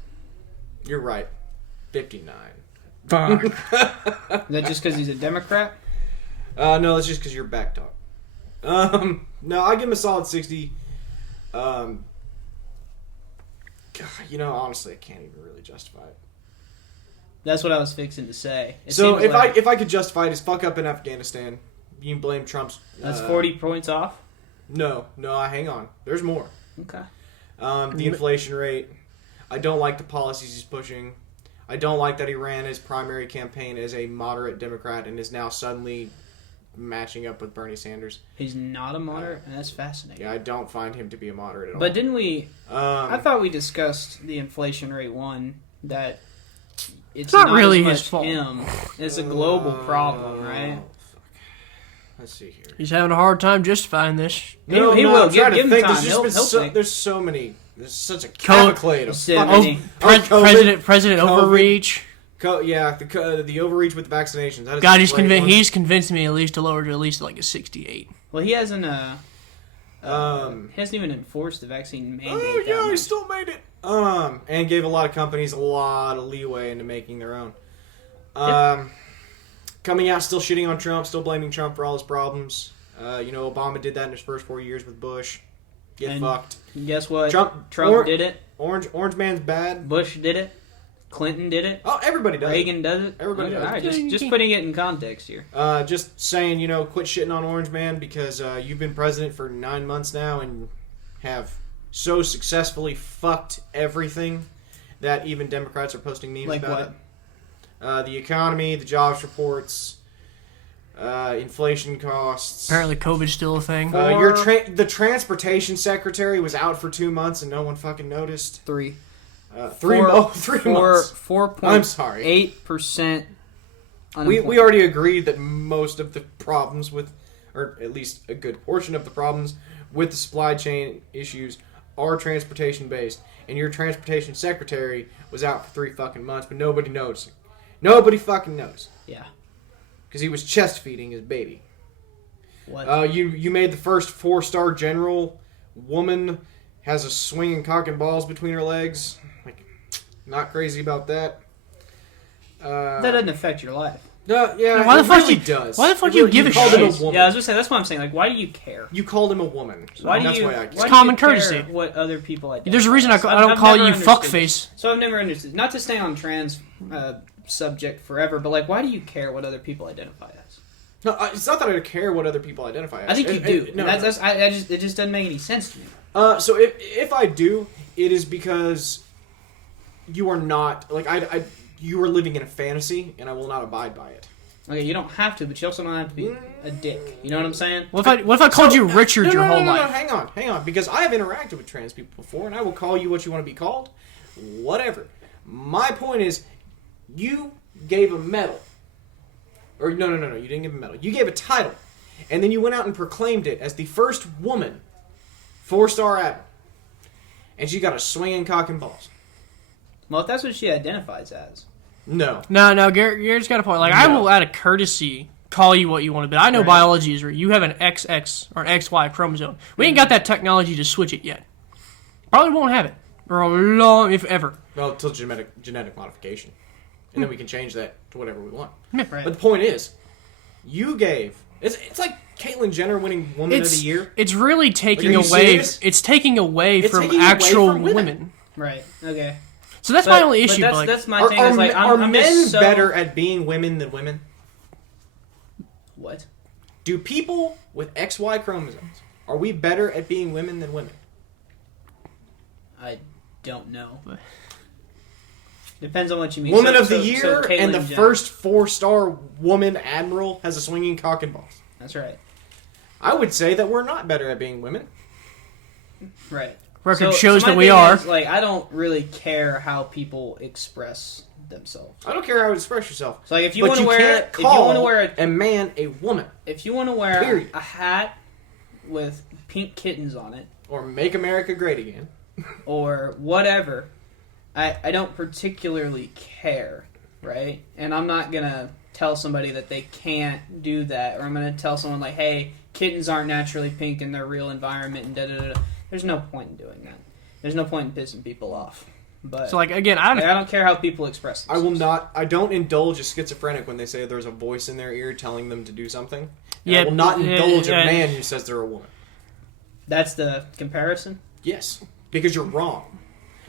You're right. 59. Fuck. Is that just because he's a Democrat? No, that's just because you're back talk. No, I'll give him a solid 60. God, honestly, I can't even really justify it. That's what I was fixing to say. It So seems like if I could justify his fuck up in Afghanistan, you can blame Trump's. that's 40 points off. No, hang on. There's more. Okay. The inflation rate. I don't like the policies he's pushing. I don't like that he ran his primary campaign as a moderate Democrat and is now suddenly matching up with Bernie Sanders. He's not a moderate, and that's fascinating. Yeah, I don't find him to be a moderate at all. But didn't we? I Um, thought we discussed the inflation rate one that it's not really as his much fault. him. It's a global problem, right? fuck. let's see here. He's having a hard time justifying this. No, he no, will. I'm trying Give to him think. time. There's He'll just been think. there's so many. There's such a Co- cavalcade of So fucking many. COVID. President COVID. overreach. The overreach with the vaccinations. That is God, a great one. he's convinced me at least to lower to at least like a 68. Well, he hasn't. He hasn't even enforced the vaccine mandate. Oh that yeah, he much. still made it. And gave a lot of companies a lot of leeway into making their own. Coming out still shitting on Trump, still blaming Trump for all his problems. Obama did that in his first 4 years with Bush. Get fucked. Guess what? Trump did it. Orange man's bad. Bush did it. Clinton did it. Oh, everybody does. Reagan does it. Everybody does. All right, just putting it in context here. Just saying, quit shitting on Orange Man because you've been president for 9 months now and have so successfully fucked everything that even Democrats are posting memes Like about what? it. The economy, the jobs reports, inflation costs. Apparently, COVID's still a thing. The transportation secretary was out for 2 months and no one fucking noticed. 3. 3 months. 4.8%. I'm sorry. We already agreed that most of the problems with, or at least a good portion of the problems with the supply chain issues are transportation based. And your transportation secretary was out for 3 fucking months, but nobody noticed. Nobody fucking knows. Yeah. Because he was chest feeding his baby. What? You made the first 4-star general woman has a swinging cock and balls between her legs. Like, not crazy about that. That doesn't affect your life. No, yeah, Why the it fuck really you- does. why the fuck It you really- give a called him shit? woman. Yeah, I was gonna say that's what I'm saying. Like, why do you care? You called him a woman. So Why do that's you? why I Why care. do you common care courtesy. What other people identify? There's a reason I as? don't I've call never you understood. fuckface. So I've never understood. Not to stay on trans subject forever, but like, why do you care what other people identify as? No, it's not that I care what other people identify as. I think you do. No, And it just doesn't make any sense to me. So if I do, it is because you are not like you are living in a fantasy, and I will not abide by it. Okay, you don't have to, but you also don't have to be a dick. You know what I'm saying? What if I called you Richard No, your no, whole no, no, life? hang on, because I have interacted with trans people before, and I will call you what you want to be called, whatever. My point is, you gave a medal, or no, you didn't give a medal. You gave a title, and then you went out and proclaimed it as the first woman 4-star admiral, and she got a swinging cock and balls. Well, if that's what she identifies as. No. No, Garrett's got a point. Like, I No. will, out of courtesy, call you what you want to be. I know Right. biology is real. You have an XX or an XY chromosome. We ain't got that technology to switch it yet. Probably won't have it for a long, if ever. Well, until genetic modification, and then we can change that to whatever we want. Right. But the point is, you gave. It's like Caitlyn Jenner winning Woman of the Year. It's really taking Like, are you away. serious? It's taking away It's from taking away actual from women. women. Right. Okay. So that's my only issue. But Like, that's my Are, thing. are, Is like, are I'm men just so... better at being women than women? What? Do people with XY chromosomes, are we better at being women than women? I don't know. Depends on what you mean. Woman So- of the so- Year so Caitlyn and the Jenner. first 4-star woman admiral has a swinging cock and balls. That's right. I would say that we're not better at being women. Right. record So shows my that we thing are. is, like, I don't really care how people express themselves. I don't care how you express yourself. So like, if you But want to you wear, can't if you want to call wear, a man a woman. if you want to wear Period. a hat with pink kittens on it, Or make America great again. or whatever, I don't particularly care, right? And I'm not gonna tell somebody that they can't do that, or I'm gonna tell someone like, hey, kittens aren't naturally pink in their real environment, and da da da. There's no point in doing that. There's no point in pissing people off. But So like again, I don't care how people express I themselves. will not. I don't indulge a schizophrenic when they say there's a voice in their ear telling them to do something. And Yeah, I will not yeah, indulge yeah. a man who says they're a woman. That's the comparison. Yes, because you're wrong.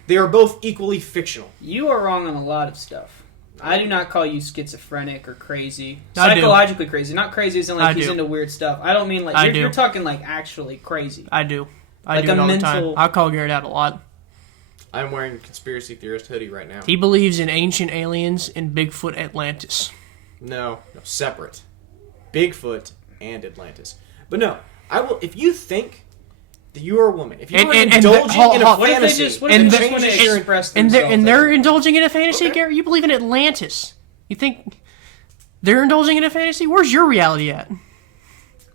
They are both equally fictional. You are wrong on a lot of stuff. I do not call you schizophrenic or crazy. I do. Psychologically crazy. Not crazy as in like I he's do. into weird stuff. I don't mean like I do. you're talking like actually crazy. I do. I Like do it a all the time. mental- I call Garrett out a lot. I'm wearing a conspiracy theorist hoodie right now. He believes in ancient aliens and Bigfoot Atlantis. No, separate. Bigfoot and Atlantis. But no, I will. If you think that you are a woman, if you are and indulging hold- in a hold- What if they fantasy, just, what if And they the- just want to changes your- express And themselves? they're indulging in a fantasy, Okay. Garrett? You believe in Atlantis. You think they're indulging in a fantasy? Where's your reality at?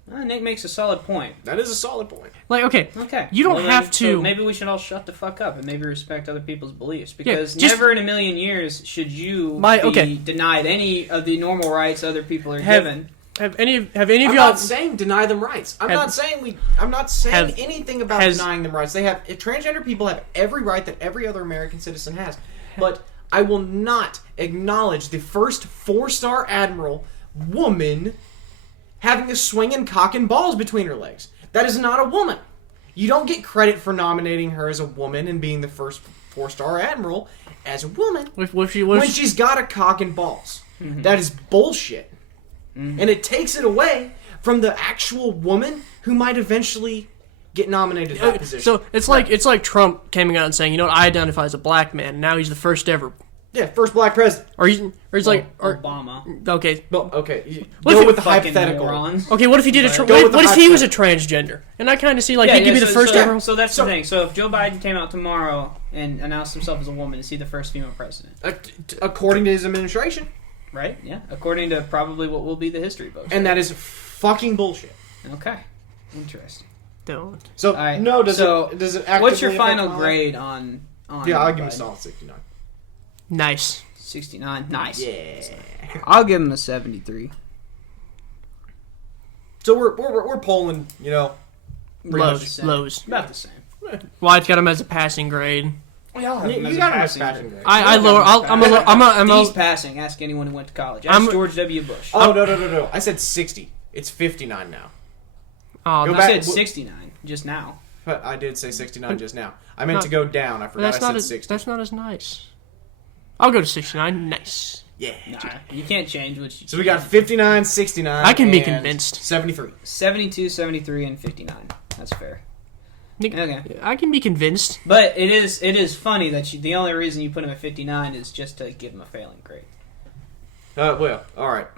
Nick makes a solid point. That is a solid point. Like, okay, Okay. you don't Well, have then, to. So maybe we should all shut the fuck up and maybe respect other people's beliefs. Because just- never in a million years should you okay. be denied any of the normal rights other people are given. Have any of I'm y'all? not saying deny them rights. I'm not saying have- anything about denying them rights. Transgender people have every right that every other American citizen has. But I will not acknowledge the first 4-star admiral woman having a swinging cock and balls between her legs. That is not a woman. You don't get credit for nominating her as a woman and being the first 4-star admiral as a woman When she's got a cock and balls. Mm-hmm. That is bullshit. And it takes it away from the actual woman who might eventually get nominated to that position. So it's like Trump coming out and saying, you know what, I identify as a black man, and now he's the first ever. Yeah, first black president. Or he's like, Obama. okay, Well, okay, What if go you with the Fucking hypothetical. morons. okay, what if he did Go with the what if he was a hypothetical. transgender? And I kind of see like he could be the first so, ever. So that's So- the thing. So if Joe Biden came out tomorrow and announced himself as a woman, is he the first female president? According to his administration. Right? Yeah. According to probably what will be the history books. And that is fucking bullshit. Okay. Interesting. Don't. So, All right. no, does So, it actively What's your affect final my life? grade on Yeah, I'll give him a Biden? solid 69. Nice. 69. Nice. Yeah. I'll give him a 73. So we're polling, you know, pretty Lows. much. Same. Lows. About the same. White's got him as a passing grade. You him as a got him passing as passing grade. grade. I lower. I'm He's a. passing. Ask anyone who went to college. I'm- Ask George W. Bush. Oh, no. I said 60. It's 59 now. Oh, Go I back- said 69 just now. But I did say 69 just now. I meant No. to go down. I but forgot that's I not said as 60. that's not as nice. I'll go to 69. Nice. Yeah. Nah, you can't change what you So we got 59, 69. I can be and convinced. 73. 72, 73, and 59. That's fair. Nick, Okay. I can be convinced. But it is funny that the only reason you put him at 59 is just to give him a failing grade. Well, all right.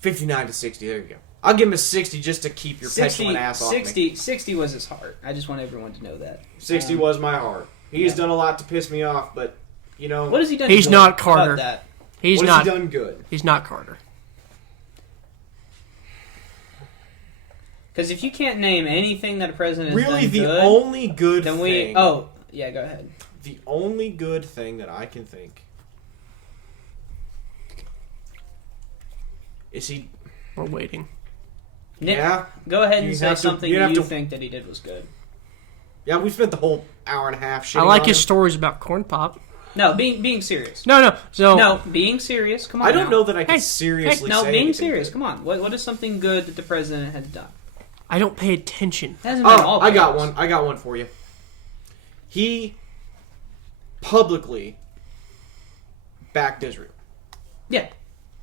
59 to 60. There you go. I'll give him a 60 just to keep your 60, petulant ass off me. 60 was his heart. I just want everyone to know that. 60 was my heart. He's done a lot to piss me off, but, you know, What has he done? He's good? not How about Carter. that? He's what not. has he done good? He's not Carter. Because if you can't name anything that a president has Really, done the good, only good then thing... Oh, yeah, go ahead. The only good thing that I can think is he... We're waiting. Nick, Yeah? go ahead and You say have to- something you have you to- think that he did was good. Yeah, we spent the whole hour and a half shitting I like on his him. stories about corn pop. No, being serious. No. So No, being serious. Come on. I don't now. know that I can Hey, seriously No, say being anything serious. good. Come on. What is something good that the president has done? I don't pay attention. It hasn't been all Oh, I got presidents. one. I got one for you. He publicly backed Israel. Yeah.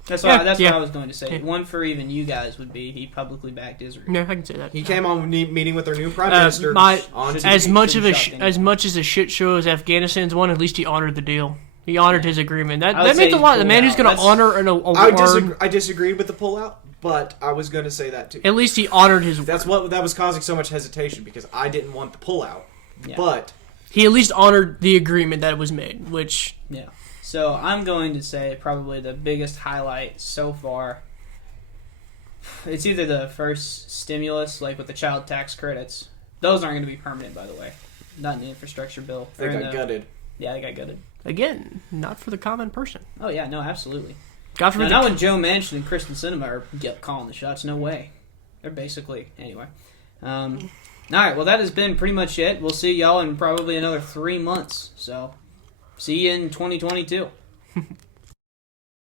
That's Yeah, what yeah. I was going to say. Yeah. One for even you guys would be he publicly backed Israel. No, I can say that. He came on meeting with their new prime minister my- on TV. As much of a Shouldn't shock as much as a shit show as Afghanistan's one, at least he honored the deal. He honored his agreement. That I would that means say a lot. he The man pulled who's going to out. That's- honor an award. I disagreed with the pullout, but I was going to say that too. At least he honored his. That's what that was causing so much hesitation because I didn't want the pullout, Yeah. but He at least honored the agreement that was made, which Yeah. So I'm going to say probably the biggest highlight so far. It's either the first stimulus, like with the child tax credits. Those aren't going to be permanent, by the way. Not in the infrastructure bill. they Or in got the- gutted. Yeah, they got gutted. again, not for the common person. Oh yeah, no, absolutely. God Now, forbid. not when Joe Manchin and Kristen Sinema are calling the shots. No way. They're basically anyway. All right. Well, that has been pretty much it. We'll see y'all in probably another 3 months. So, see you in 2022.